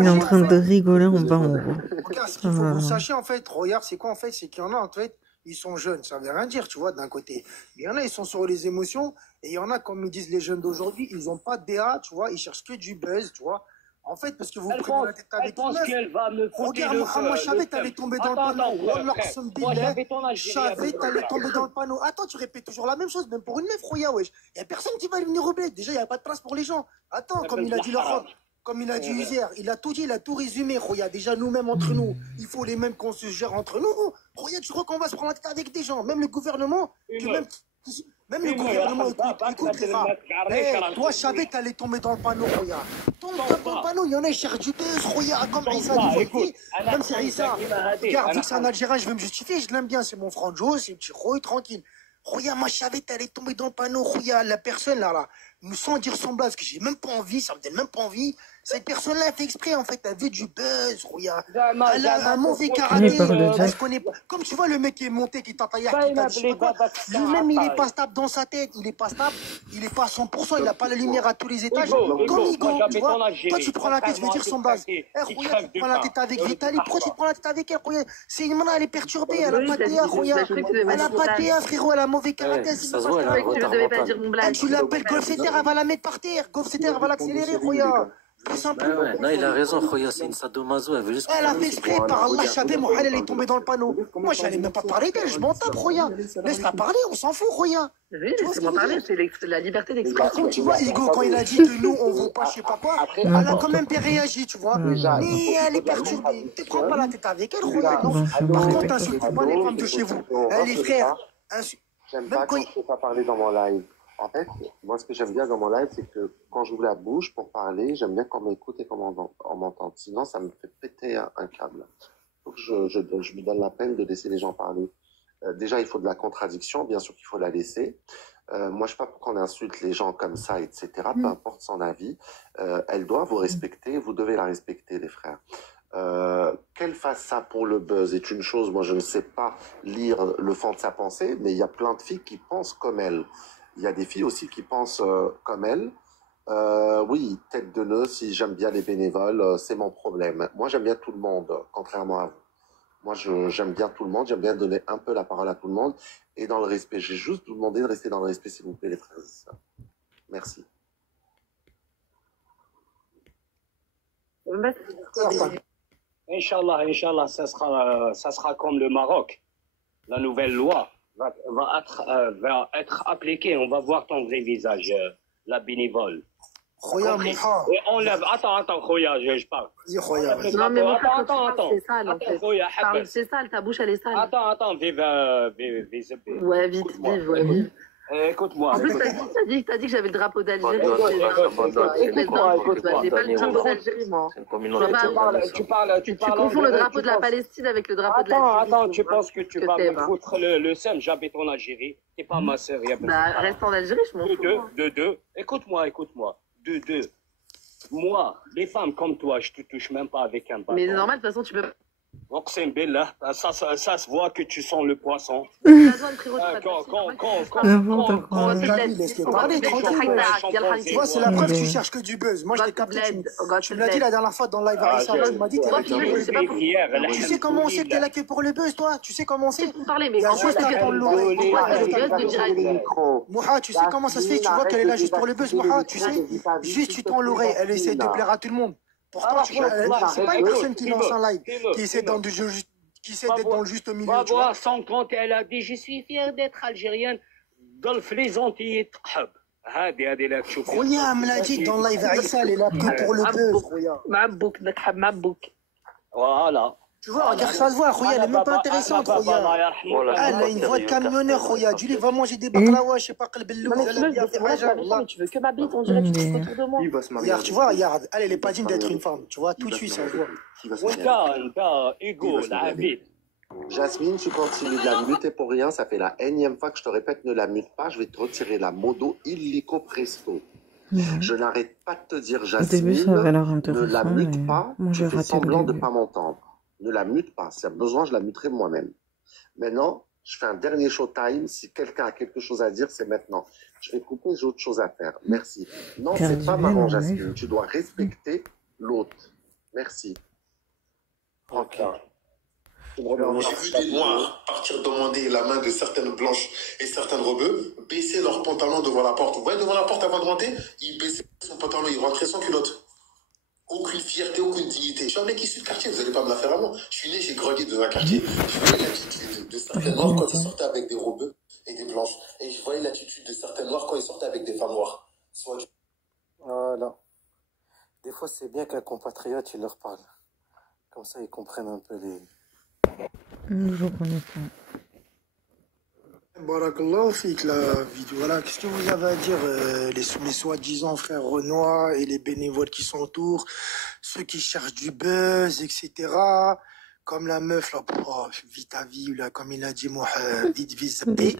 Il est en train de rigoler en bas en haut. Regarde ce qu'il faut que vous sachiez en fait. Regarde, c'est quoi en fait? C'est qu'il y en a en fait, ils sont jeunes, ça veut rien dire, tu vois, d'un côté. Il y en a, ils sont sur les émotions, et il y en a, comme nous disent les jeunes d'aujourd'hui, ils ont pas de DA, tu vois, ils cherchent que du buzz, tu vois. En fait, parce que vous prenez la tête avec une meuf. Regarde, moi, je savais que t'allais tomber dans le panneau. Je savais que t'allais tomber dans le panneau. Attends, tu répètes toujours la même chose, même pour une meuf, Roya, wesh. Il y a personne qui va venir au bled. Déjà, il n'y a pas de place pour les gens. Attends, comme il a dit comme il a dit Uzer, il a tout dit, il a tout résumé, Roya. Déjà, nous-mêmes, entre nous, il faut les mêmes qu'on se gère entre nous. Roya, tu crois qu'on va se prendre la tête avec des gens? Même le gouvernement, même le gouvernement, écoute, toi, je savais que t'allais tomber dans le panneau, Roya. Tombe dans le panneau, il y en a, ils cherchent du buzz, Roya, comme Issa, même c'est Issa. Regarde, vu que c'est un Algérien, je vais me justifier, je l'aime bien, c'est mon franjo, c'est un petit Roy, tranquille. Roya, moi, je savais que t'allais tomber dans le panneau, Roya, la personne, là, sans dire son blague, parce que j'ai même pas envie, ça me donne même pas envie. Cette personne-là, elle fait exprès, en fait, elle veut du buzz, Roya. Elle a un mauvais karaté, elle se connaît pas. Comme tu vois, le mec qui est monté, qui t'entaille, qui t'a dit, lui-même, il est pas stable dans sa tête, il est pas stable, il est pas à 100%, il a pas la lumière à tous les étages. Comme Igo, tu vois, toi, tu prends la tête, je veux dire son blague. Roya, tu prends la tête avec Vitali, pourquoi tu prends la tête avec elle, Roya? C'est une main, elle est perturbée, elle a pas de PA, Roya. Elle a pas de PA, frérot, elle a un mauvais karaté, c'est tu devais pas dire mon blague. Tu l'appelles Golf Setter, elle va la mettre par terre, Golf Setter, elle va l'accélérer, Roya. Tout simplement. Ouais. Non, il a raison, Khoya, c'est une sadomaso, elle veut juste... Elle a fait exprès, par Allah, Chabé, Mohal, elle est tombée dans le panneau. Moi, j'allais même pas parler d'elle, je m'en tape, Khoya. Laisse-la parler, on s'en fout, Khoya. Oui, laissez-moi parler, c'est la liberté d'expression. Par contre, tu vois, Hugo, quand il a dit que nous, on vaut pas, je sais pas quoi, elle a quand même bien réagi, tu vois. Mais elle est perturbée. Tu prends pas la tête avec elle, Khoya, non. Par contre, insultez pas les femmes de chez vous. Les frères, j'aime pas quand je peux pas parler dans mon live. En fait, moi, ce que j'aime bien dans mon live, c'est que quand j'ouvre la bouche pour parler, j'aime bien qu'on m'écoute et qu'on m'entende. Sinon, ça me fait péter un câble. Donc, je me donne la peine de laisser les gens parler. Déjà, il faut de la contradiction. Bien sûr qu'il faut la laisser. Moi, je sais pas pourquoi on insulte les gens comme ça, etc. Peu importe son avis. Elle doit vous respecter. Vous devez la respecter, les frères. Qu'elle fasse ça pour le buzz est une chose. Moi, je ne sais pas lire le fond de sa pensée, mais il y a plein de filles qui pensent comme elle. Il y a des filles aussi qui pensent comme elle. Oui, tête de nœud, si j'aime bien les bénévoles, c'est mon problème. Moi, j'aime bien tout le monde, contrairement à vous. Moi, j'aime bien tout le monde, j'aime bien donner un peu la parole à tout le monde et dans le respect. J'ai juste vous demandé de rester dans le respect, s'il vous plaît, les frères et sœurs. Merci. Inch'Allah, ça sera comme le Maroc. La nouvelle loi va être appliquée. On va voir ton vrai visage, la bénévole. Khoya, et enlève. Attends, Khoya, je parle. Non, mais attends. C'est sale, en fait. C'est sale, ta bouche, elle est sale. Attends, vive. Ouais, vive. Écoute-moi. En plus, t'as dit que j'avais le drapeau d'Algérie. J'ai pas le drapeau d'Algérie, moi. Tu confonds le drapeau de la Palestine avec le drapeau de l'Algérie. Attends, tu penses que tu vas me foutre le seum? J'habite en Algérie. T'es pas ma sœur. Reste en Algérie, je m'en fous. De deux. Écoute-moi. De deux. Moi, les femmes comme toi, je te touche même pas avec un bâton. Mais c'est normal, de toute façon, tu peux... Donc c'est là, ça se voit que tu sens le poisson. Laisse-le parler, tranquille. Tu vois, c'est la preuve que tu cherches que du buzz. Moi, je t'ai capté. Tu me l'as dit la dernière fois dans le live à Aïssa, tu m'as dit que t'es là que pour le buzz. Tu sais comment on sait que t'es là que pour le buzz, toi? Tu sais comment on sait? Il y a juste à ton l'oreille. Mouha, tu sais comment ça se fait? Tu vois qu'elle est là juste pour le buzz, Mouha, tu sais? Juste, tu tends l'oreille. Elle essaie de plaire à tout le monde. Pourtant, c'est pas une personne qui lance un live, qui essaie d'être dans le juste milieu. Va voir son compte, elle a dit, je suis fière d'être algérienne. Golf les Antilles. Khoya me l'a dit dans le live à Issa, elle est là que pour le buzz. Mabouk. Voilà. Tu vois, regarde, ça se voit, Khoya, elle est même pas intéressante, Khoya. Elle a une voix de camionneur, Khoya. Du va manger des baklawa, je sais pas, tu veux que ma bite, on dirait que tu te autour de moi. Regarde, tu vois, regarde, elle est pas digne d'être une femme. Tu vois, tout de suite, ça se voit. Hugo, la vie. Jasmine, tu continues de la muter pour rien. Ça fait la énième fois que je te répète, ne la mute pas. Je vais te retirer la modo illico presto. Je n'arrête pas de te dire, Jasmine, ne la mute pas. Tu fais semblant de ne pas m'entendre. Ne la mute pas. Si y a besoin, je la muterai moi-même. Maintenant, je fais un dernier showtime. Si quelqu'un a quelque chose à dire, c'est maintenant. Je vais couper, j'ai autre chose à faire. Merci. Non, c'est pas marrant, Jasmine. Tu dois respecter l'autre. Merci. Ok. J'ai vu des noirs partir demander la main de certaines blanches et certaines rebeux, baisser leurs pantalons devant la porte. Vous voyez, devant la porte avant de rentrer, il baissait son pantalon, il rentrait sans culotte. Aucune fierté, aucune dignité. Je suis un mec issu de quartier, vous n'allez pas me la faire à moi. Je suis né, j'ai grandi dans un quartier. Je voyais l'attitude de certains noirs quand ils sortaient avec des rebeux et des blanches. Et je voyais l'attitude de certains noirs quand ils sortaient avec des femmes noires. Voilà. Des fois, c'est bien qu'un compatriote, il leur parle. Comme ça, ils comprennent un peu les... Je connais pas. Barakallah fik la vidéo. Voilà, qu'est-ce que vous avez à dire, les soi-disant frères Renoir et les bénévoles qui s'entourent, ceux qui cherchent du buzz, etc. Comme la meuf, là, vite à vie, là, comme il a dit, moi, vite, zappé.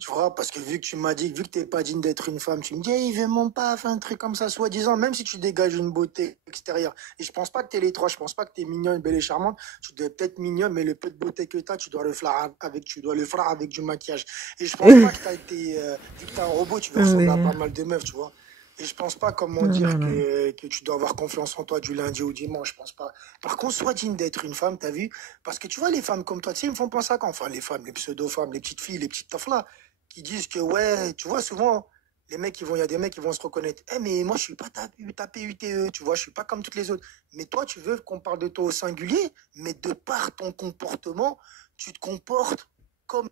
Tu vois, parce que vu que tu m'as dit, vu que t'es pas digne d'être une femme, tu me dis, hey, il veut mon paf, un truc comme ça, soi-disant, même si tu dégages une beauté extérieure. Et je pense pas que t'es les trois, je pense pas que t'es mignonne, belle et charmante. Tu dois peut-être mignonne, mais le peu de beauté que t'as, tu dois le faire avec du maquillage. Et je pense pas que t'as été, vu que t'es un robot, tu vas ressembler à pas mal de meufs, tu vois. Et je pense pas, comment dire, que tu dois avoir confiance en toi du lundi au dimanche, je pense pas. Par contre, sois digne d'être une femme, t'as vu? Parce que tu vois, les femmes comme toi, tu sais, ils me font penser à quoi? Enfin, les femmes, les pseudo-femmes, les petites filles, les petites tafs là, qui disent que, ouais, tu vois, souvent, Les mecs, il y a des mecs qui vont se reconnaître. Eh, mais moi, je suis pas ta PUTE, tu vois, je suis pas comme toutes les autres. Mais toi, tu veux qu'on parle de toi au singulier, mais de par ton comportement, tu te comportes comme...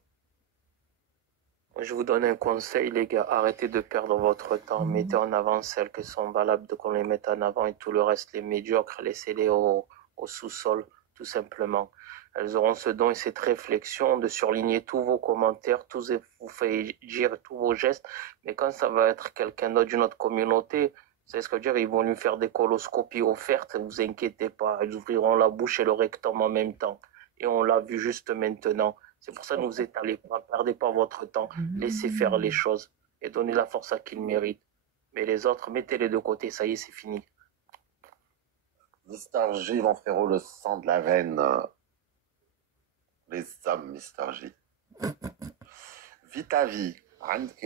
Je vous donne un conseil, les gars, arrêtez de perdre votre temps, mettez en avant celles qui sont valables, qu'on les mette en avant, et tout le reste, les médiocres, laissez-les au sous-sol, tout simplement. Elles auront ce don et cette réflexion de surligner tous vos commentaires, vous faire dire tous vos gestes, mais quand ça va être quelqu'un d'autre d'une autre communauté, c'est ce que je veux dire, ils vont lui faire des coloscopies offertes, ne vous inquiétez pas, ils ouvriront la bouche et le rectum en même temps. Et on l'a vu juste maintenant. C'est pour ça que ne vous étalez pas, perdez pas votre temps, laissez faire les choses et donnez la force à qui le mérite. Mais les autres, mettez-les de côté, ça y est, c'est fini. Mr. J, mon frérot, le sang de la veine. Les hommes, Mr. J. Vis ta vie.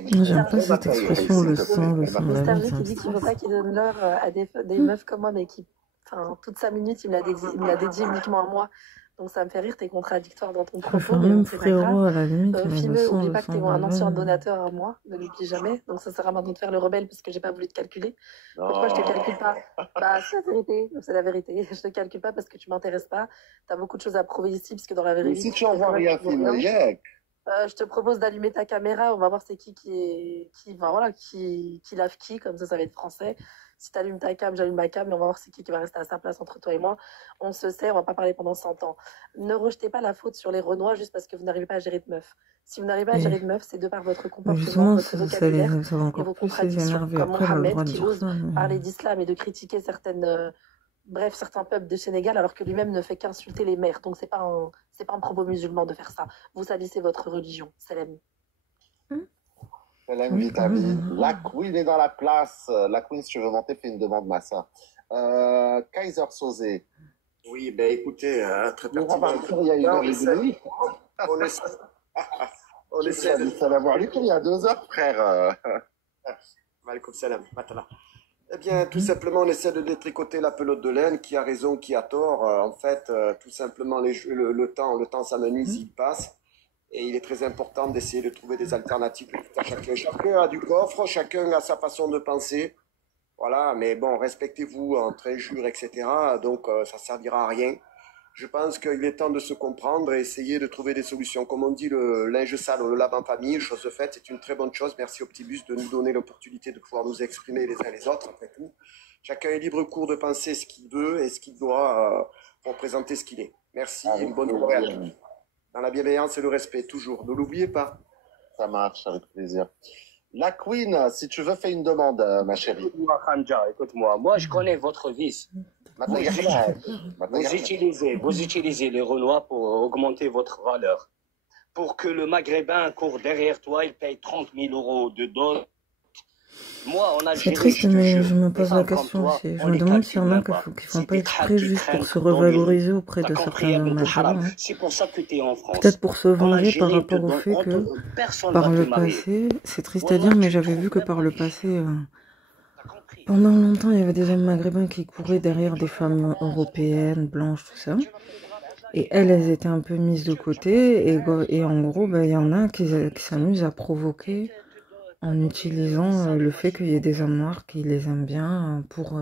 J'aime pas cette expression, le sang de la Mr. J veine. qui dit qu'il ne veut pas qu'il donne l'heure à des meufs comme moi, mais qui, enfin, toute 5 minutes, il me l'a dédié uniquement à moi. Donc ça me fait rire, t'es contradictoire dans ton propos. Même frérot, à la limite, mais le Fimeux, sang, oublie le pas que sang t'es de un la ancien veine. donateur à moi, ne l'oublie jamais. Donc ça sert à maintenant de faire le rebelle parce que j'ai pas voulu te calculer. Pourquoi je te calcule pas? Bah c'est la vérité, c'est la vérité. Je te calcule pas parce que tu m'intéresses pas. T'as beaucoup de choses à prouver ici parce que dans la vérité. Mais si tu envoies rien, Fimeux, je te propose d'allumer ta caméra, on va voir c'est qui lave qui, comme ça va être français. Si tu allumes ta cam, j'allume ma cam, et on va voir c'est qui va rester à sa place entre toi et moi. On se sait, on va pas parler pendant 100 ans. Ne rejetez pas la faute sur les Renois juste parce que vous n'arrivez pas à gérer de meufs. Si vous n'arrivez pas à gérer de meufs, c'est de par votre comportement, Justement, votre vocabulaire ça va et encore vos plus les contradictions. énerver. Comme Après, elle a le Mohamed droit de qui dire ose ça. parler d'islam et de critiquer certains peuples de Sénégal alors que lui-même ne fait qu'insulter les mères. Donc c'est pas un propos musulman de faire ça. Vous salissez votre religion. Salam. Salam, vite ta vie. La Queen est dans la place. La Queen, si tu veux monter, fais une demande, Massa. Kaiser Sosé. Oui, ben écoutez, très pertinent. Il y a une heure et demie. On essaie de... Salam alaikum, il y a 2 heures, frère. Alaikum salam, matala. Eh bien, tout simplement, on essaie de détricoter la pelote de laine, qui a raison, qui a tort. En fait, tout simplement, le temps s'amenuise, il passe. Et il est très important d'essayer de trouver des alternatives pour tout à chacun. Chacun a du coffre, chacun a sa façon de penser. Voilà, mais bon, respectez-vous entre injures, etc. Donc, ça servira à rien. Je pense qu'il est temps de se comprendre et essayer de trouver des solutions. Comme on dit, le linge sale, on le lave en famille. Chose faite, c'est une très bonne chose. Merci Optimus de nous donner l'opportunité de pouvoir nous exprimer les uns les autres, après tout. Chacun est libre cours de penser ce qu'il veut et ce qu'il doit représenter ce qu'il est. Merci et une bonne soirée à tous. Dans la bienveillance et le respect, toujours. Ne l'oubliez pas. Ça marche, avec plaisir. La Queen, si tu veux, fais une demande, ma chérie. Écoute-moi, Khanja, écoute-moi. Moi, je connais votre vice. Vous utilisez les Renois pour augmenter votre valeur. Pour que le Maghrébin court derrière toi, il paye 30 000 € de dot. Moi, en Algérie, c'est triste, mais je me pose la question aussi. Je me demande s'il y en a qui font pas exprès juste pour se revaloriser auprès de certains Maghrébins. C'est pour ça que tu es en France. Peut-être pour se venger par rapport au fait que, par le passé, c'est triste à dire, mais j'avais vu que par le passé, pendant longtemps, il y avait des hommes maghrébins qui couraient derrière des femmes européennes, blanches, tout ça. Et elles étaient un peu mises de côté. Et en gros, il y en a qui s'amusent à provoquer en utilisant le fait qu'il y ait des hommes noirs qui les aiment bien pour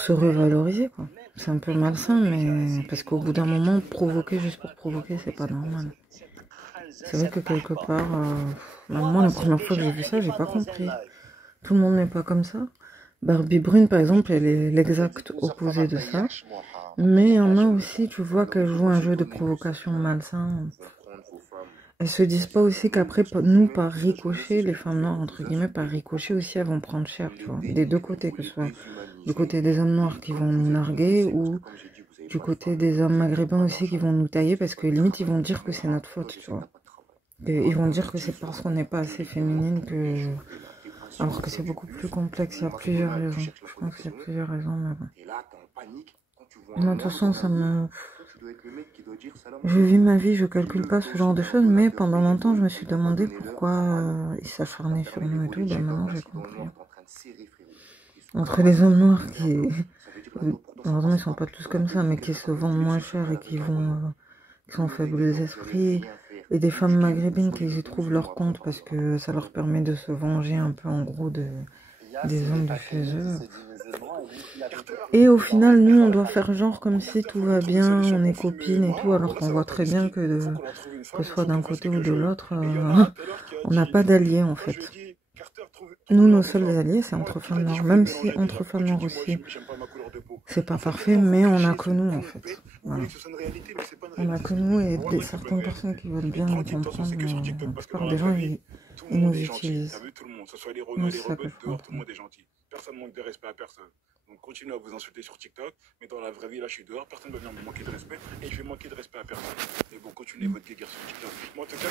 se revaloriser, quoi. C'est un peu malsain, mais parce qu'au bout d'un moment, provoquer juste pour provoquer, c'est pas normal. C'est vrai que quelque part, moi, la première fois que j'ai vu ça, j'ai pas compris. Tout le monde n'est pas comme ça. Barbie Brune, par exemple, elle est l'exact opposé de ça. Mais il y en a aussi, tu vois, qu'elle joue un jeu de provocation malsain. Elles se disent pas aussi qu'après, nous, par ricochet, les femmes noires, entre guillemets, par ricochet aussi, elles vont prendre cher, tu vois. Des deux côtés, que ce soit du côté des hommes noirs qui vont nous narguer ou du côté des hommes maghrébins aussi qui vont nous tailler parce que limite, ils vont dire que c'est notre faute, tu vois. Et ils vont dire que c'est parce qu'on n'est pas assez féminine que... Alors que c'est beaucoup plus complexe, il y a plusieurs raisons. Je pense qu'il y a plusieurs raisons, mais bon. Moi, de toute façon, ça me... Je vis ma vie, je calcule pas ce genre de choses, mais pendant longtemps, je me suis demandé pourquoi ils s'acharnaient sur nous et tout. Ben maintenant, j'ai compris. Entre les hommes noirs qui... Heureusement, ils sont pas tous comme ça, mais qui se vendent moins cher et qui sont faibles d'esprit, Et des femmes maghrébines qui y trouvent leur compte parce que ça leur permet de se venger un peu en gros des hommes de chez eux. Et au final, nous, on doit faire genre comme si tout va bien, on est copines et tout, alors qu'on voit très bien que ce soit d'un côté ou de l'autre, on n'a pas d'alliés en fait. Nous, nos seuls alliés, c'est entre femmes noires. Même si entre femmes noires aussi, c'est pas parfait, mais on a que nous en fait. Voilà. On a que nous et certaines personnes qui veulent bien nous comprendre, mais la plupart des gens, ils nous utilisent. Moi, c'est ça que je comprends. Personne manque de respect à personne. Donc continuez à vous insulter sur TikTok, mais dans la vraie vie, là je suis dehors, personne ne va venir me manquer de respect et je vais manquer de respect à personne. Et bon, continuez votre guéguerre sur TikTok. Moi, en tout cas,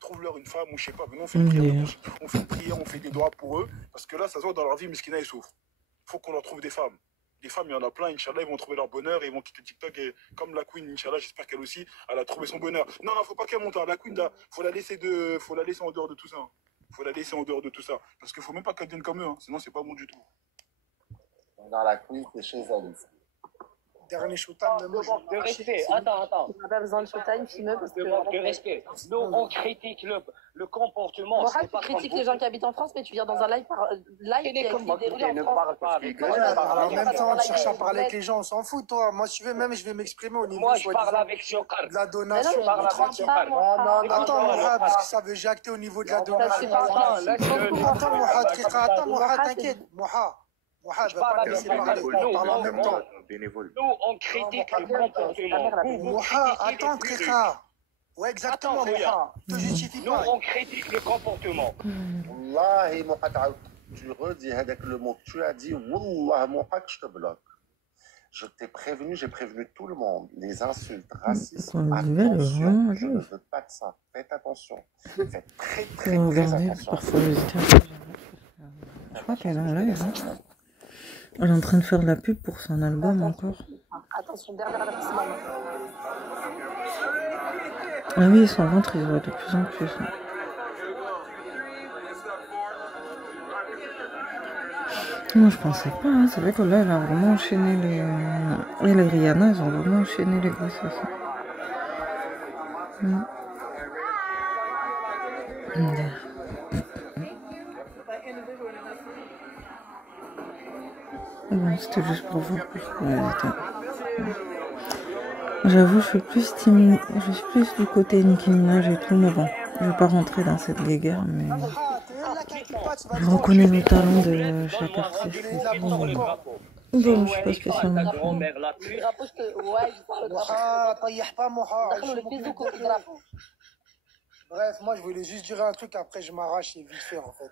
trouve-leur une femme ou je sais pas, venez, on fait une prière, on fait des doigts pour eux, parce que là, ça se voit dans leur vie, Miskina, ils souffrent. Il faut qu'on leur trouve des femmes. Des femmes, il y en a plein, Inch'Allah, ils vont trouver leur bonheur et ils vont quitter TikTok. Et comme la Queen, Inch'Allah, j'espère qu'elle aussi, elle a trouvé son bonheur. Non, faut pas qu'elle monte. La Queen, faut la laisser en dehors de tout ça. Faut la laisser en dehors de tout ça. Parce qu'il faut même pas qu'elle devienne comme eux, sinon c'est pas bon du tout. Dans la Queen, c'est chez elle. Dernier showtime de respect. Attends. On n'a pas besoin de showtime, filmeux, parce que... De respect. Nous, on critique le comportement. Moi, tu critiques les gens qui habitent en France, mais tu viens dans un live qui a été déroulé en France. En même temps, tu cherches à parler avec les gens, on s'en fout, toi. Moi, si tu veux, même, je vais m'exprimer au niveau moi, je parle avec Shokar. De la donation. Attends, Mohad, parce que ça veut jacter au niveau de la donation. Attends, Mohad, t'inquiète. Mohad, va pas laisser parler. On parle en même temps. Nous, on critique le comportement. Mohad, attends, Trika. Ouais, exactement, Mohad. Ne justifie pas. Nous, on critique le comportement. Wallahi, Mohad, tu redis avec le mot que tu as dit. Wallah, Mohad, je te bloque. Je t'ai prévenu, j'ai prévenu tout le monde. Les insultes, racisme, attention, je ne veux pas de ça. Faites attention. Faites très attention. Je crois qu'elle a un live. Elle est en train de faire de la pub pour son album encore. Attention, dernier avertissement. Ah oui, son ventre, il va de plus en plus. Moi, je pensais pas. Hein. C'est vrai que là, elle a vraiment enchaîné les... Et les Rihanna, elles ont vraiment enchaîné les grossesses. Bon, c'était juste pour voir. J'avoue, je suis plus timide. Je suis plus du côté Nicki Minaj et tout, mais bon, je vais pas rentrer dans cette guéguerre, mais je reconnais le talent de chaque artiste. Bon, je suis pas spécialement fan. Bref, moi je voulais juste dire un truc, après je m'arrache et vite fait en fait.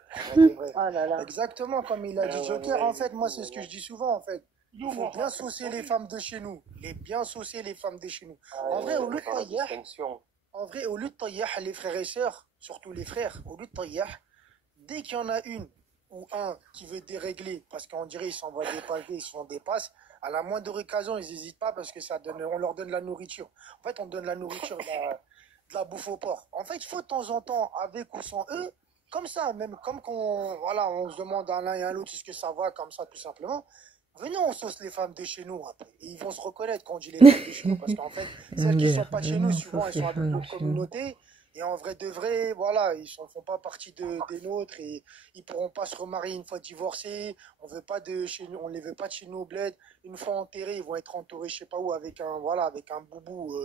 Exactement comme il a dit Joker, en fait, moi c'est ce que je dis souvent en fait. Il faut bien saucer les femmes de chez nous. Bien saucer les femmes de chez nous. En vrai, au lieu de tailler les frères et sœurs, surtout les frères, au lieu de tailler, dès qu'il y en a une ou un qui veut dérégler, parce qu'on dirait ils s'envoient des paquets, ils se font des passes, à la moindre occasion, ils n'hésitent pas parce que on leur donne la nourriture. En fait, on donne la nourriture, de la bouffe au porc. En fait, il faut de temps en temps, avec ou sans eux, comme ça, même comme on se demande à l'un et à l'autre est-ce que ça va, comme ça, tout simplement. Venez, on sauce les femmes de chez nous. Après. Et ils vont se reconnaître quand on dit les femmes de chez nous, parce qu'en fait, celles qui ne sont pas de chez nous, souvent, elles sont avec notre communauté. Et en vrai de vrai, voilà, ils ne font pas partie des nôtres et ils ne pourront pas se remarier une fois divorcés. On ne les veut pas de chez nous au bled. Une fois enterrés, ils vont être entourés, je ne sais pas où, avec un boubou.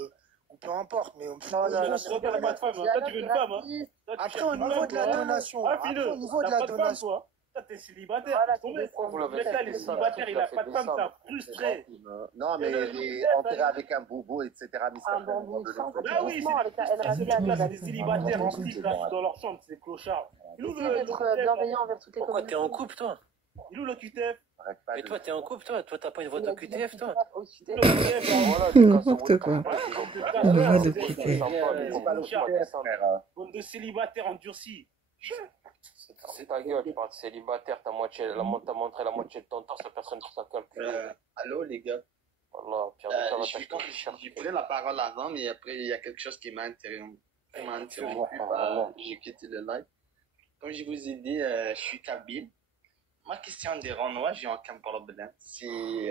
Ou peu importe, mais on se repère pas de femme. Toi, tu veux une femme. Après, au niveau de la donation. Au niveau de la donation. Toi, t'es célibataire. Le mec là, il est célibataire, il a pas de femme, ça frustré. Non, mais il est enterré avec un boubou, etc. Ah oui, c'est des célibataires en slip dans leur chambre, c'est des clochards. D'être bienveillant envers toutes les Pourquoi t'es en couple, toi? Il est où le QTF? Et toi, t'es en couple, toi? Toi, t'as pas une voix de QTF, toi? N'importe quoi. Une voix de QTF. Bande de célibataires endurcis. C'est ta gueule, tu parles de célibataire, t'as montré la moitié de ton temps, c'est personne qui t'a calculé. Allô les gars. Voilà, j'ai pris la parole avant, mais après il y a quelque chose qui m'a interrompu. J'ai quitté le live. Comme je vous ai dit, je suis kabyle. Ma question des Renois, j'ai aucun problème. Si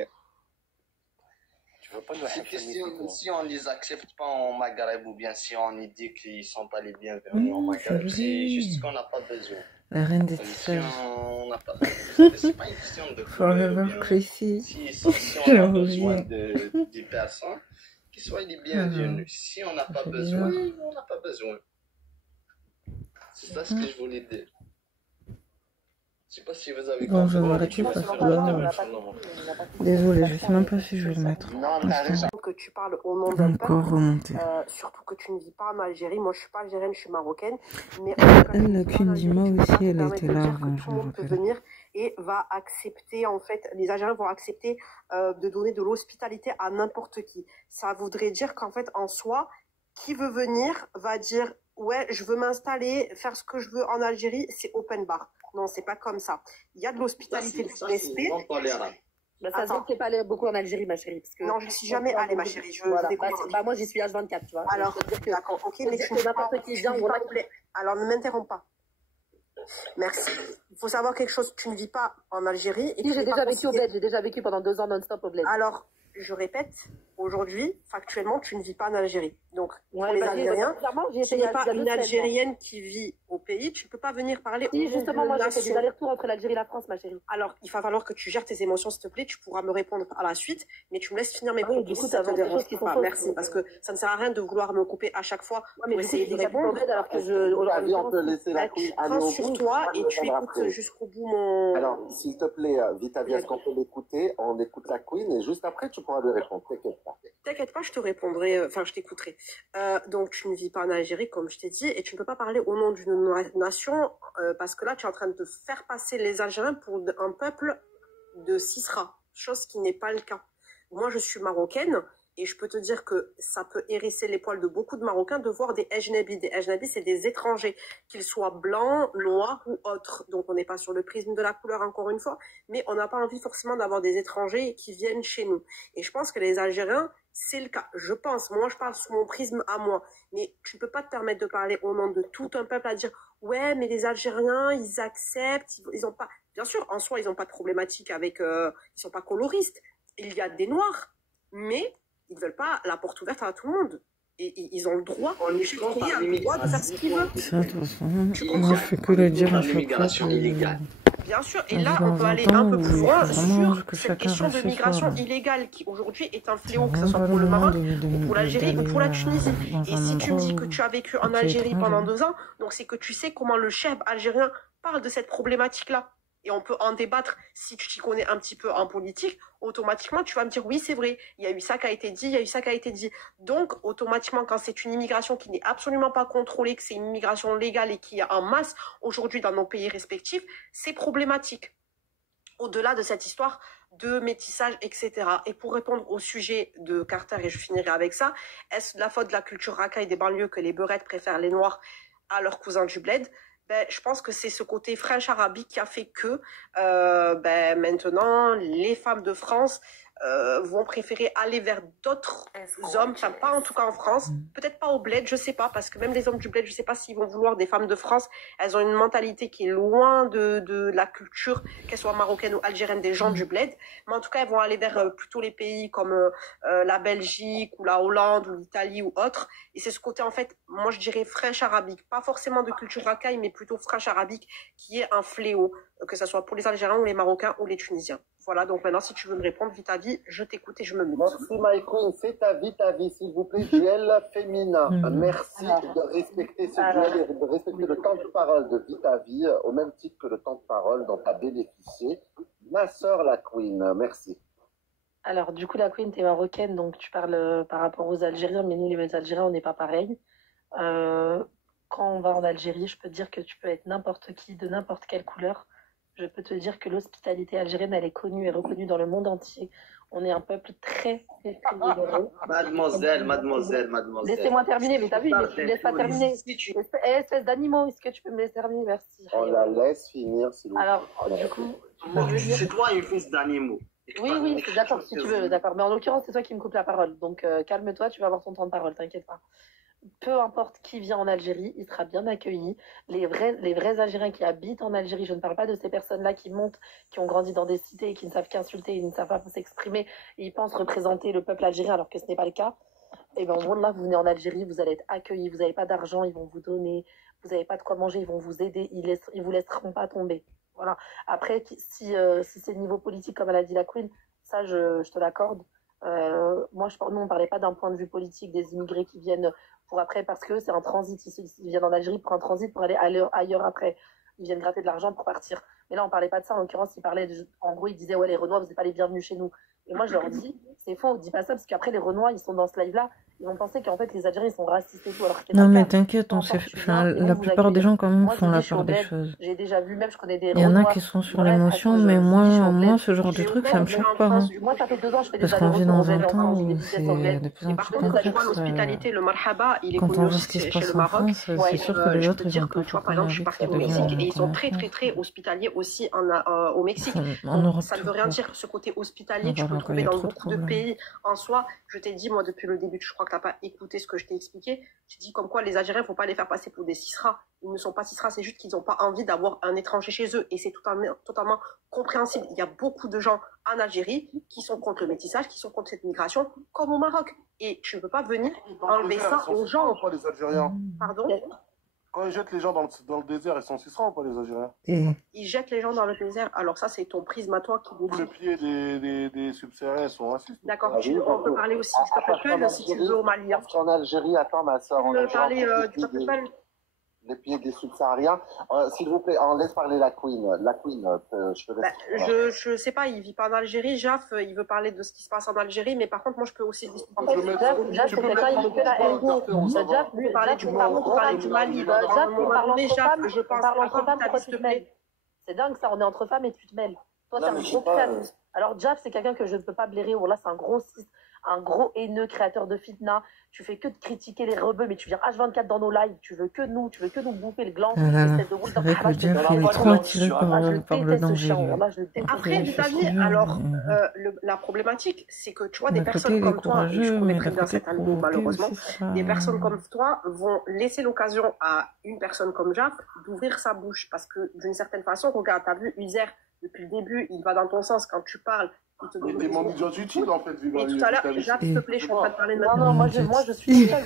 Tu veux pas nous si on les accepte pas en Maghreb ou bien si on y dit qu'ils sont pas les bienvenus en Maghreb, c'est juste qu'on n'a pas besoin. La reine des tirages. On n'a pas besoin. C'est pas une question de Forever Chrissy. Si on a besoin des personnes, qu'ils soient les bienvenus. Si on n'a pas besoin, on n'a pas besoin. C'est ça ce que je voulais dire. Je sais pas si vous avez compris. Bon, je vais m'arrêter parce que là... Désolée, je sais même pas si je vais le mettre. Non, t'as raison. Que tu parles au nom d'un peuple. Encore remonter. Surtout que tu ne vis pas en Algérie. Moi, je suis pas algérienne, je suis marocaine. Mais elle, la Kundima aussi, elle était là avant. Tout le monde peut venir et va accepter, en fait, les Algériens vont accepter de donner de l'hospitalité à n'importe qui. Ça voudrait dire qu'en fait, en soi, qui veut venir va dire, ouais, je veux m'installer, faire ce que je veux en Algérie, c'est open bar. Non, c'est pas comme ça. Il y a de l'hospitalité de respect. Bah, ça se voit que t'es pas allée beaucoup en Algérie, ma chérie. Parce que non, je suis jamais allée, ma chérie. Voilà. Bah, moi, j'y suis H24, tu vois. Alors, d'accord, ok, mais tu n'importe qui vient, voilà. Alors, ne m'interromps pas. Merci. Il faut savoir quelque chose, tu ne vis pas en Algérie. Si, j'ai déjà vécu au bled, j'ai déjà vécu pendant 2 ans non-stop au bled. Alors, je répète, aujourd'hui, factuellement, tu ne vis pas en Algérie. Donc, pour les Algériens, tu n'es pas une Algérienne qui vit au pays, tu ne peux pas venir parler si, justement, moi, j'ai fait des allers-retours entre l'Algérie et la France, ma chérie. Alors, il va falloir que tu gères tes émotions, s'il te plaît, tu pourras me répondre à la suite, mais tu me laisses finir mes propos. Du coup, ça va des choses qui sont fausses. Merci, parce que ça ne sert à rien de vouloir me couper à chaque fois pour essayer de répondre. Alors que je prends sur toi et tu écoutes jusqu'au bout mon... Alors, s'il te plaît, Vitavi, est-ce qu'on peut l'écouter? On écoute la Queen et juste après, tu pourras lui répondre. T'inquiète pas, je te répondrai, enfin, je t'écouterai. Donc, tu ne vis pas en Algérie, comme je t'ai dit, et tu ne peux pas parler au nom d'une nation, parce que là, tu es en train de faire passer les Algériens pour un peuple de Sisra, chose qui n'est pas le cas. Moi, je suis marocaine, et je peux te dire que ça peut hérisser les poils de beaucoup de Marocains de voir des Ejnebis. Des Ejnebis, c'est des étrangers, qu'ils soient blancs, noirs ou autres. Donc, on n'est pas sur le prisme de la couleur, encore une fois, mais on n'a pas envie forcément d'avoir des étrangers qui viennent chez nous. Et je pense que les Algériens, c'est le cas. Je pense, moi, je parle sous mon prisme à moi. Mais tu ne peux pas te permettre de parler au nom de tout un peuple à dire « Ouais, mais les Algériens, ils acceptent, ils ont pas... » Bien sûr, en soi, ils n'ont pas de problématique avec... ils sont pas coloristes. Il y a des Noirs, mais... ils ne veulent pas la porte ouverte à tout le monde. Et ils ont le droit, chaque pays a le droit de faire ce qu'il veut. Ça, de toute façon, moi, je fais que le dire à chaque fois. Bien sûr, et là, on peut aller un peu plus loin sur cette question de migration illégale qui, aujourd'hui, est un fléau, que ce soit pour le Maroc, ou pour l'Algérie, ou pour la Tunisie. Et si tu me dis que tu as vécu en Algérie pendant 2 ans, donc c'est que tu sais comment le chef algérien parle de cette problématique-là. Et on peut en débattre si tu t'y connais un petit peu en politique, automatiquement tu vas me dire oui c'est vrai, il y a eu ça qui a été dit, il y a eu ça qui a été dit. Donc automatiquement quand c'est une immigration qui n'est absolument pas contrôlée, que c'est une immigration légale et qui est en masse aujourd'hui dans nos pays respectifs, c'est problématique. Au-delà de cette histoire de métissage, etc. Et pour répondre au sujet de Carter, et je finirai avec ça, est-ce la faute de la culture racaille des banlieues que les beurettes préfèrent les noirs à leurs cousins du bled? Ben, je pense que c'est ce côté French arabique qui a fait que maintenant les femmes de France vont préférer aller vers d'autres hommes, enfin pas en tout cas en France, peut-être pas au bled, je sais pas, parce que même les hommes du bled, je sais pas s'ils vont vouloir des femmes de France. Elles ont une mentalité qui est loin de la culture, qu'elles soient marocaines ou algériennes, des gens du bled, mais en tout cas elles vont aller vers plutôt les pays comme la Belgique ou la Hollande ou l'Italie ou autres, et c'est ce côté en fait, moi je dirais French arabique, pas forcément de culture racaille, mais plutôt French arabique qui est un fléau, que ce soit pour les Algériens ou les Marocains ou les Tunisiens. Voilà, donc maintenant, si tu veux me répondre, Vitavi, je t'écoute et je me mute. Merci, Maïkoun. C'est ta Vitavi, s'il vous plaît, duel féminin. Merci de respecter ce duel et de respecter le temps de parole de Vitavi, au même titre que le temps de parole dont tu as bénéficié. Ma sœur, la Queen, merci. Alors, du coup, la Queen, tu es marocaine, donc tu parles par rapport aux Algériens, mais nous, les Algériens, on n'est pas pareil. Quand on va en Algérie, je peux te dire que tu peux être n'importe qui, de n'importe quelle couleur. Je peux te dire que l'hospitalité algérienne, elle est connue et reconnue dans le monde entier. On est un peuple très... Mademoiselle. Laissez-moi terminer, mais t'as vu, tu ne me laisses pas terminer. Espèce d'animaux, est-ce que tu peux me laisser terminer? Merci. On la laisse finir, s'il vous plaît. Alors, du coup... C'est toi une fils d'animaux. Oui, d'accord, si tu veux, d'accord. Mais en l'occurrence, c'est toi qui me coupe la parole. Donc, calme-toi, tu vas avoir ton temps de parole, t'inquiète pas. peu importe qui vient en Algérie, il sera bien accueilli. Les vrais Algériens qui habitent en Algérie, je ne parle pas de ces personnes-là qui montent, qui ont grandi dans des cités et qui ne savent qu'insulter, ils ne savent pas s'exprimer, et ils pensent représenter le peuple algérien alors que ce n'est pas le cas. Et bien, là, vous venez en Algérie, vous allez être accueillis, vous n'avez pas d'argent, ils vont vous donner, vous n'avez pas de quoi manger, ils vont vous aider, ils vous laisseront pas tomber. Voilà. Après, si c'est niveau politique, comme elle a dit la Queen, ça, je te l'accorde. Nous, on ne parlait pas d'un point de vue politique des immigrés qui viennent pour après, parce que c'est un transit. Ils viennent en Algérie pour un transit pour aller ailleurs après. Ils viennent gratter de l'argent pour partir. Mais là, on ne parlait pas de ça. En l'occurrence, en gros, ils disaient, ouais, les Renois, vous n'êtes pas les bienvenus chez nous. Et moi, je leur dis, c'est faux, dis pas ça, parce qu'après, les Renois, ils sont dans ce live-là, ils vont penser qu'en fait, les Algériens, ils sont racistes et tout. Alors non, mais t'inquiète, la plupart des gens, quand même, font la part des choses. J'ai déjà vu, même, je connais des Il y en a qui sont sur l'émotion, mais moi, ce genre de truc, ça me choque pas. Hein. Moi, ça fait 2 ans, je fais des parce qu'on vit dans un temps où c'est de plus en plus complexe. L'hospitalité, le marhaba, il est quand connu on voit ce qui se passe en France, c'est sûr que les autres, ils ont pas par exemple, je suis partie au Mexique et ils sont très hospitaliers aussi au Mexique. Ça ne veut rien dire que ce côté hospitalier, tu peux le trouver dans beaucoup de pays en soi. Je t'ai dit, moi, depuis le début, je crois que tu n'as pas écouté ce que je t'ai expliqué. Je t'ai dit comme quoi les Algériens, il ne faut pas les faire passer pour des cisras. Ils ne sont pas cisras, c'est juste qu'ils n'ont pas envie d'avoir un étranger chez eux. Et c'est totalement compréhensible. Il y a beaucoup de gens en Algérie qui sont contre le métissage, qui sont contre cette migration, comme au Maroc. Et tu ne peux pas venir enlever ça aux gens. Pas les Algériens. Pardon? Quand ils jettent les gens dans le désert, ils sont cisras ou pas les Algériens? Ils jettent les gens dans le désert. Alors ça, c'est ton prisme à toi qui nous dit. Les pieds des subsahariens sont racistes. D'accord. On peut parler aussi du peuple peul si tu veux au Mali. En Algérie, attends ma soeur. On peut parler du peuple peul. Les pieds des subsahariens. S'il vous plaît, on laisse parler la Queen. La Queen, je peux laisser. Je sais pas, il vit pas en Algérie. Jaf, il veut parler de ce qui se passe en Algérie, mais par contre, moi, je peux aussi discuter. Jaf, c'est quelqu'un, il veut que la haine. Jaf, lui, parler du Maroc, parler du Mali. Jaf, on parle entre femmes, je pense. Entre femmes, pourquoi tu te mêles? C'est dingue, ça, on est entre femmes et tu te mêles. Toi, t'es un gros crâne. Alors, Jaf, c'est quelqu'un que je ne peux pas blairer. Là, c'est un gros haineux créateur de fitna. Tu fais que de critiquer les rebeux, mais tu viens H24 dans nos lives. Tu veux que nous bouffer le gland. C'est vrai que Jeff, il est trop attiré par le danger. Après, du avis, alors, la problématique, c'est que tu vois, des personnes comme toi, je connais très bien cette année, malheureusement, des personnes comme toi vont laisser l'occasion à une personne comme Jeff d'ouvrir sa bouche. Parce que d'une certaine façon, regarde, t'as vu Uzer, depuis le début, il va dans ton sens quand tu parles. Il était mon idiot utile en fait. Et tout à l'heure, Jacques, s'il te plaît, je suis en train de parler de maintenant. Non, moi je suis seule.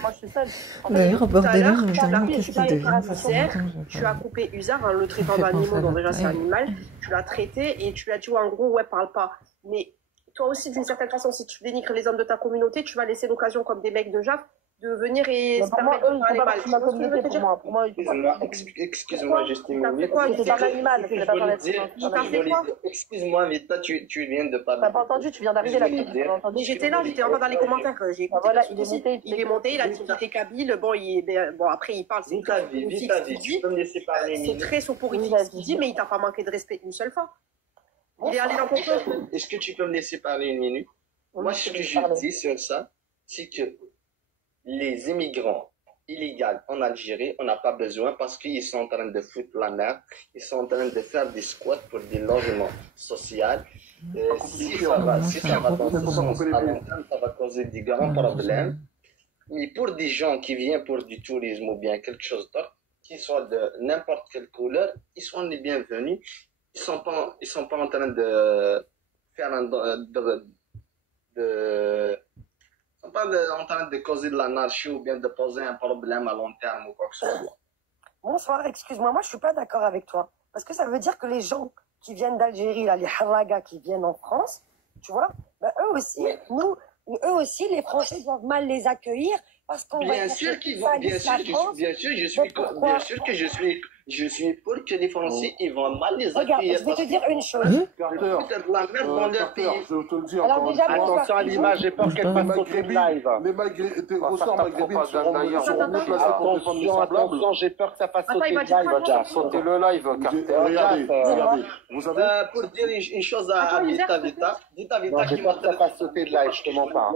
D'ailleurs, tout à l'heure, tu as coupé Usar, le traitant d'animaux, donc déjà c'est animal. Tu l'as traité et tu lui as dit, en gros, ouais, parle pas. Mais toi aussi, d'une certaine façon, si tu dénigres les hommes de ta communauté, tu vas laisser l'occasion, comme des mecs de Jacques, de venir et se permettre de parler mal. Excuse-moi, juste une minute. C'est un animal. Excuse-moi, mais toi, tu viens de parler. T'as pas entendu, tu viens d'arriver là. J'étais là, j'étais encore dans les commentaires. Voilà, il est monté, il a dit qu'il était kabyle. Bon, après, il parle. Vite ta vie, tu peux me laisser parler. C'est très soporifique ce qu'il dit, mais il t'a pas manqué de respect une seule fois. Il est allé dans ton cœur. Est-ce que tu peux me laisser parler une minute? Moi, ce que je dis sur ça, c'est que les immigrants illégaux en Algérie, on n'a pas besoin parce qu'ils sont en train de foutre la merde, ils sont en train de faire des squats pour des logements sociaux. Si ça va dans ce sens, à long terme, ça va causer des grands problèmes. Mais pour des gens qui viennent pour du tourisme ou bien quelque chose d'autre, qu'ils soient de n'importe quelle couleur, ils sont les bienvenus. Ils sont pas en train de faire ils sont pas en train de causer de l'anarchie ou bien de poser un problème à long terme ou quoi que ce soit. Bonsoir, excuse-moi, moi je suis pas d'accord avec toi. Parce que ça veut dire que les gens qui viennent d'Algérie, là, les Haraga qui viennent en France, tu vois, ben, eux aussi, les Français doivent mal les accueillir parce qu'on bien sûr qu'ils vont, bien sûr que je suis pour que les Français ils vont mal les accueillir. Regarde, je vais te dire une chose. De la merde dans leur pays. Je te le dis alors déjà, attention à l'image, j'ai peur qu'elle fasse sauter le live. Les ressorts maghrébins seront mieux placés pour défendre les semblables. Attention, j'ai peur que ça fasse sauter le live. Sauter le live, Regardez. Vous avez pour dire une chose à Vita Vita j'ai peur que ça fasse sauter le live, je te mens pas.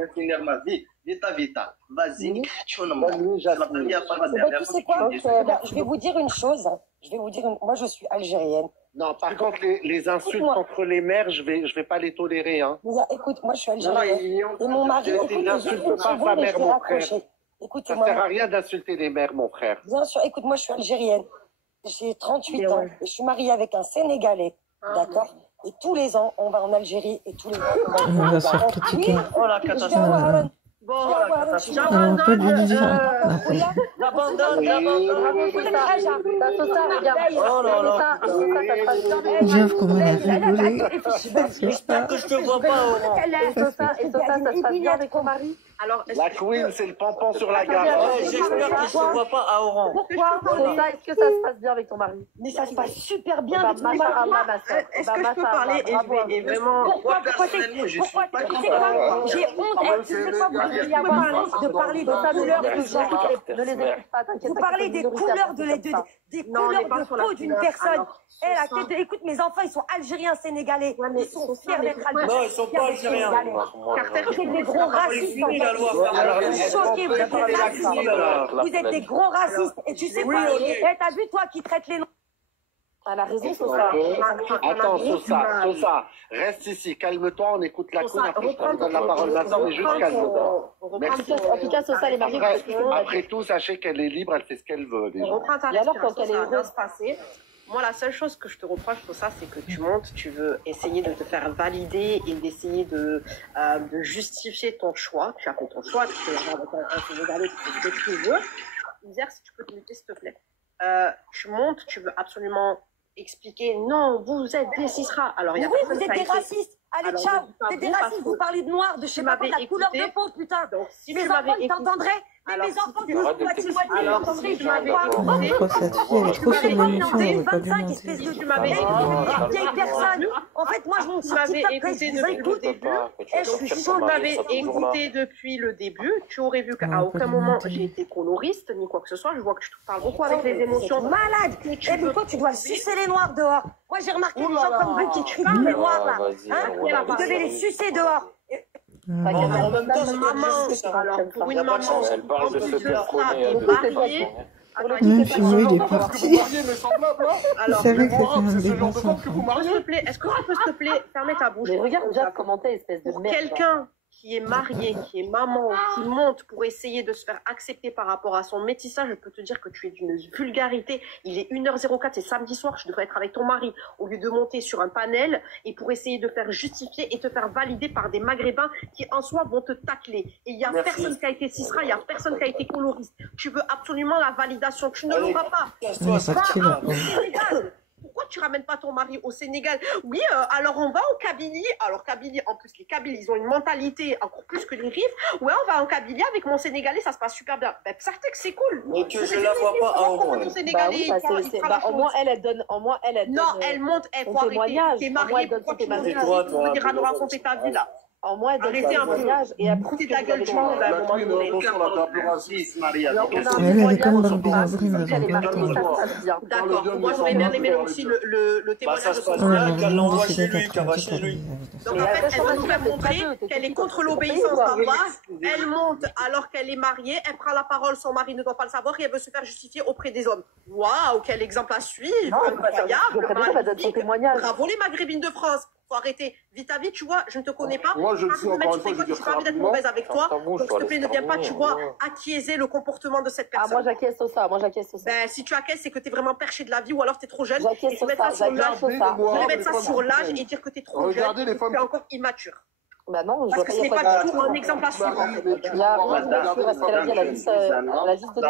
Vita, vas-y, tu sais quoi, je vais vous dire une chose. Moi je suis algérienne. Non, par contre, les insultes contre les mères, je vais pas les tolérer. Hein. Écoute, moi je suis algérienne. Et mon mari, écoute, n'insulte pas sa mère, mon frère. Écoutez-moi. Ça sert à rien d'insulter les mères, mon frère. Bien sûr, écoute, moi je suis algérienne. J'ai 38 ans et je suis mariée avec un Sénégalais. D'accord? Et tous les ans, on va en Algérie et tous les ans, on va se faire critiquer. Oh la catastrophe. Bon, j'abandonne. Pas du tout. J'abandonne. Oh là là. Jeff, comment elle a rigolé. J'espère que je te vois pas, Oran. Et Sosa, ça se passe bien avec ton mari? Alors, la queen, c'est le pompon sur la gare. J'espère que je te vois pas à Oran. Pourquoi, Sosa, est-ce que ça se passe bien avec ton mari? Mais ça se passe super bien avec ton mari. Est-ce que je peux parler et vraiment... Pourquoi j'ai honte. Tu sais quoi, vous devriez avoir honte de parler de couleurs de gens. Ne les écoute pas, t'inquiète. Vous parlez des couleurs des couleurs de peau d'une personne. Écoute, mes enfants, ils sont algériens, sénégalais. Ils sont fiers d'être algériens. Non, ils sont pas algériens. Vous êtes des gros racistes. Vous êtes des gros racistes. Et tu sais quoi? T'as vu, toi, qui traite les noms. Elle a raison, Sosa. Attends, Sosa, reste ici, calme-toi, on écoute la cour, après je te donne la parole maintenant, mais juste calme-toi. Merci. En tout cas, Sosa, les mariés. Après tout, sachez qu'elle est libre, elle fait ce qu'elle veut. Reprends ta respiration, ça va bien se passer. Moi, la seule chose que je te reproche pour ça, c'est que tu montes, tu veux essayer de te faire valider et d'essayer de justifier ton choix. Tu as fait ton choix, tu peux avoir un Sénégalais, tu fais ce que tu veux. Isère, si tu peux te muter, s'il te plaît. Tu montes, tu veux absolument expliquer, non, vous êtes des Cisra. Alors, il y a vous êtes des racistes. Allez, ciao. Vous êtes des racistes, vous parlez de noir, de je sais pas quoi, la couleur de peau, putain. Donc, si mes enfants, ils t'entendraient. Mais mes enfants, tous moitié, alors, si tu m'avais cette fille, elle est trop sur l'émission, elle aurait pas dû 25 espèces de vieilles personnes. En fait, moi, je monte sur TikTok, écouté depuis le début. Si tu m'avais écouté depuis le début, tu aurais vu qu'à aucun moment j'ai été coloriste, ni quoi que ce soit. Je vois que tu parles beaucoup avec les émotions. Malade. Et toi, tu dois sucer les noirs dehors. Moi, j'ai remarqué les gens comme vous qui crient les noirs, là. Vous devez les sucer dehors. En même temps, alors pour une maman, elle parle de ce qu'elle connaît mariée. Même Fino, il est parti. Alors, C'est vrai que c'était un débat sans fin. Est-ce que tu peux, s'il te plaît, fermer ta bouche? Mais regarde déjà commenter, espèce de merde. Quelqu'un qui est marié, qui est maman, qui monte pour essayer de se faire accepter par rapport à son métissage, je peux te dire que tu es d'une vulgarité. Il est 1h04, c'est samedi soir, je devrais être avec ton mari, au lieu de monter sur un panel et pour essayer de faire justifier et te faire valider par des Maghrébins qui en soi vont te tacler. Et il n'y a personne qui a été Cisra, il n'y a personne qui a été coloriste. Tu veux absolument la validation, tu ne l'auras pas. Pourquoi tu ramènes pas ton mari au Sénégal? Oui, alors on va en Kabylie. Alors Kabylie, en plus les Kabyles, ils ont une mentalité encore plus que les Rifs. Ouais, on va en Kabylie avec mon Sénégalais, ça se passe super bien. Ben, certes que c'est cool. Mais que je la vois pas à Oran. Au moins elle donne. Non, elle monte, elle faut arrêter. T'es mariée, pourquoi tu montes? Tu veux dire à nous raconter ta vie là? En moins, arrêtez un peu. Et après, c'est ta gueule du monde à un moment donné. Elle est comme Barbie Avril, D'accord. Moi, j'aurais bien aimé aussi le témoignage de son frère. Qu'elle l'envoie chez lui, qu'elle va chez lui. Donc, en fait, elle va nous faire montrer qu'elle est contre l'obéissance d'un roi. Elle monte alors qu'elle est mariée. Elle prend la parole, son mari ne doit pas le savoir et elle veut se faire justifier auprès des hommes. Waouh, quel exemple à suivre. Incroyable. Bravo les Maghrébines de France. Faut arrêter. Vite à vite, tu vois, je ne te connais pas. Moi, je le sais encore une fois, je n'ai pas envie d'être mauvaise avec toi. Donc, s'il te plaît, ne viens pas, tu vois, acquiescer le comportement de cette personne. Ah, moi, j'acquiesce ça. Ben, si tu acquiesces, c'est que tu es vraiment perché de la vie ou alors tu es trop jeune. J'acquiesce ça. Je vais mettre ça sur l'âge et dire que tu es trop jeune. Tu es encore immature. Bah non, parce que ce n'est pas du tout un exemple à suivre.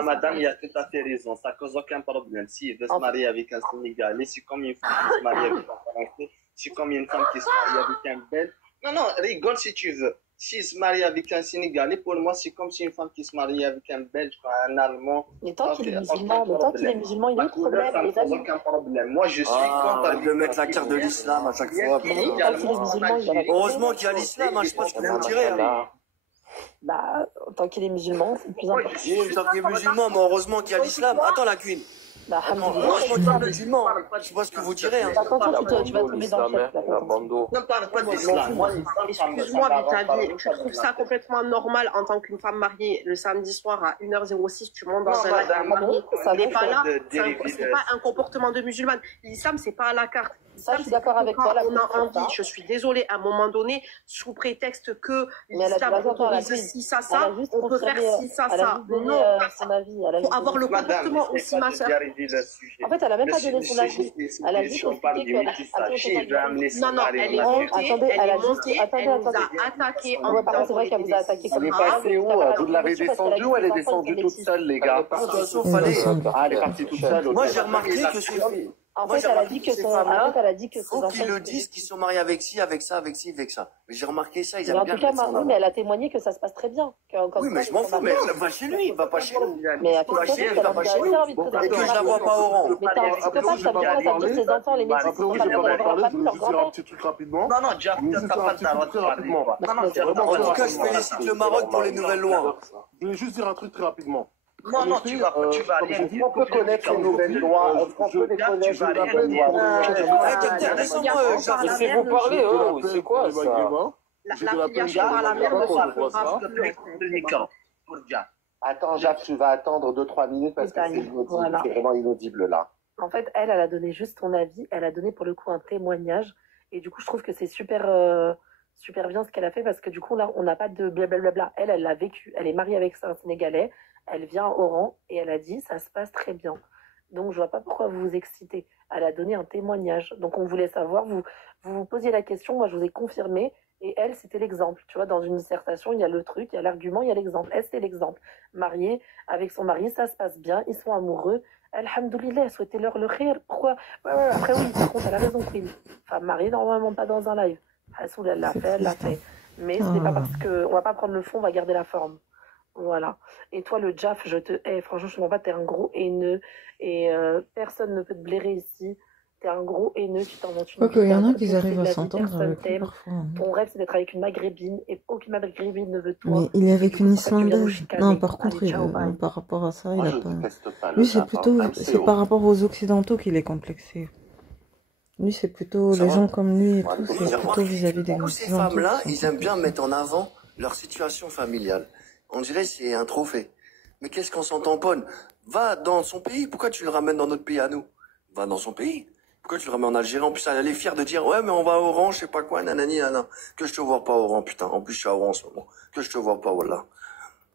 Madame, il y a tout à fait raison. Ça cause aucun problème. S'il veut se marier avec un Sénégalais, c'est comme une femme qui se marie avec un Français, c'est comme une femme qui se marie avec un Belge. Non, rigole si tu veux. S'il se marie avec un Sénégalais, pour moi, c'est comme si une femme qui se marie avec un Belge, un Allemand. Mais tant qu'il est musulman, il y a un problème. Ça ne pose aucun problème. Moi, je suis contre de mettre la carte de l'islam à chaque fois. Heureusement qu'il y a l'islam, je sais pas ce que vous direz. Bah, tant qu'il est musulman, c'est le plus important. Oui, tant qu'il est musulman, mais heureusement qu'il y a l'islam. Attends, la Queen. Heureusement qu'il est musulman. Je sais pas ce que vous direz. Attention, tu vas tomber dans le chat. Ne parle pas d'islam. Excuse-moi, Vitavi, tu trouves ça complètement normal en tant qu'une femme mariée le samedi soir à 1h06, tu montes dans un live marié. Ça n'est pas là. C'est pas un comportement de musulmane. L'islam, c'est pas à la carte. Ça, je suis d'accord avec toi. On a envie, je suis désolée, à un moment donné, sous prétexte que l'islam autorise ci, ça, on peut faire ci, ça. Non, faut avoir le comportement aussi, ma soeur. En fait, elle n'a même pas donné son avis. Elle a juste expliqué qu'elle non, elle est montée, elle nous a attaqué en disant c'est vrai qu'elle vous a attaqué comme ça. Elle est passée où? Vous l'avez descendue ou elle est descendue toute seule, les gars? Elle est partie toute seule. Moi, j'ai remarqué que c'est... En fait, elle a dit que faut qu'ils le disent, qu'ils sont mariés avec ci, avec ça, avec ci, avec ça. Mais j'ai remarqué ça, ils aiment bien. En tout cas, Margot, mais elle a témoigné que ça se passe très bien. Oui, mais je m'en fous, mais elle va chez lui, il va pas chez nous. Mais à tout cas, elle va pas chez lui. Et que je la vois pas au rang. Mais t'es un psychopathe, ça veut dire ses enfants, les métis, ils sont pas bien dans leur famille, leur grand-père. Non, Jack, t'as pas le droit de parler. En tout cas, je félicite le Maroc pour les nouvelles lois. Je voulais juste dire un truc très rapidement. Non, tu vas aller. On peut connaître les nouvelles lois. On peut les connaître les nouvelles lois. Laissez-vous parler, c'est quoi ça? La filiation par la mère ne se pas. Attends, Jacques, tu vas attendre 2-3 minutes parce que c'est vraiment inaudible là. En fait, elle a donné juste son avis. Elle a donné pour le coup un témoignage. Et du coup, je trouve que c'est super bien ce qu'elle a fait parce que du coup, là, on n'a pas de blablabla. Elle l'a vécu. Elle est mariée avec un Sénégalais. Elle vient au rang et elle a dit ça se passe très bien. Donc je vois pas pourquoi vous vous excitez. Elle a donné un témoignage. Donc on voulait savoir, vous posiez la question, moi je vous ai confirmé et elle c'était l'exemple. Tu vois, dans une dissertation il y a le truc, il y a l'argument, il y a l'exemple. Elle c'est l'exemple. Mariée avec son mari, ça se passe bien, ils sont amoureux. Alhamdoulilah, souhaitez-leur le khir. Pourquoi après oui, par contre elle a raison, Queen. Femme mariée normalement pas dans un live. Elle l'a fait, elle l'a fait. Mais c'est pas parce que on va pas prendre le fond, on va garder la forme. Voilà. Et toi, le Jaff, je te hais. Franchement, je ne comprends pas, t'es un gros haineux. Et personne ne peut te blairer ici. T'es un gros haineux, tu t'en montes une. Quoi qu'il y en a qui arrivent à s'entendre avec lui parfois. Ton rêve, c'est d'être avec une maghrébine. Et aucune maghrébine ne veut toi. Mais il est avec une Islandaise. Non, par contre, par rapport à ça, il a pas... Lui, c'est plutôt... C'est par rapport aux Occidentaux qu'il est complexé. Lui, c'est plutôt les gens comme lui et tout. C'est plutôt vis-à-vis des Occidentaux. Ces femmes-là, ils aiment bien mettre en avant leur situation familiale. On dirait que c'est un trophée. Mais qu'est-ce qu'on s'en tamponne? Va dans son pays. Pourquoi tu le ramènes dans notre pays à nous? Va dans son pays. Pourquoi tu le ramènes en Algérie? En plus, elle est fière de dire, ouais, mais on va au rang, je sais pas quoi, nanani, nanana. Que je te vois pas au rang, putain. En plus, je suis au rang en ce moment. Que je te vois pas, voilà.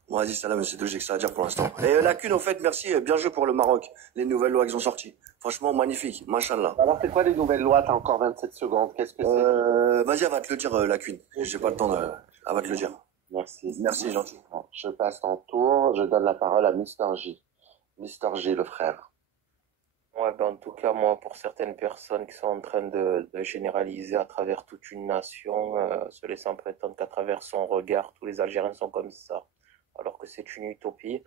Bon, vas-y, salam, c'est tout, j'ai que ça à dire pour l'instant. Et Lacune, au fait, merci, bien joué pour le Maroc. Les nouvelles lois qu'ils ont sorties. Franchement, magnifique, machallah. Alors, c'est quoi les nouvelles lois? T'as encore 27 secondes. Qu'est-ce que c'est? Vas-y, elle va te le dire, Lacune. J'ai pas le temps elle va te le dire. Merci. Merci, gentil. Je passe ton tour. Je donne la parole à Mister J. Mister J, le frère. Ouais, en tout cas, moi, pour certaines personnes qui sont en train de généraliser à travers toute une nation, se laissant prétendre qu'à travers son regard, tous les Algériens sont comme ça, alors que c'est une utopie.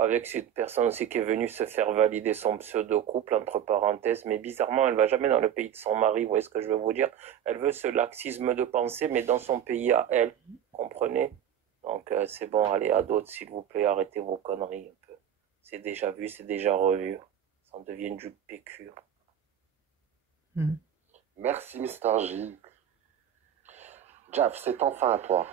Avec cette personne aussi qui est venue se faire valider son pseudo-couple, entre parenthèses, mais bizarrement, elle va jamais dans le pays de son mari, vous voyez ce que je veux vous dire? Elle veut ce laxisme de pensée, mais dans son pays à elle, comprenez? Donc c'est bon, allez, à d'autres, s'il vous plaît, arrêtez vos conneries un peu. C'est déjà vu, c'est déjà revu. Ça en devient du PQ. Merci, Mister J. Jaff, c'est enfin à toi.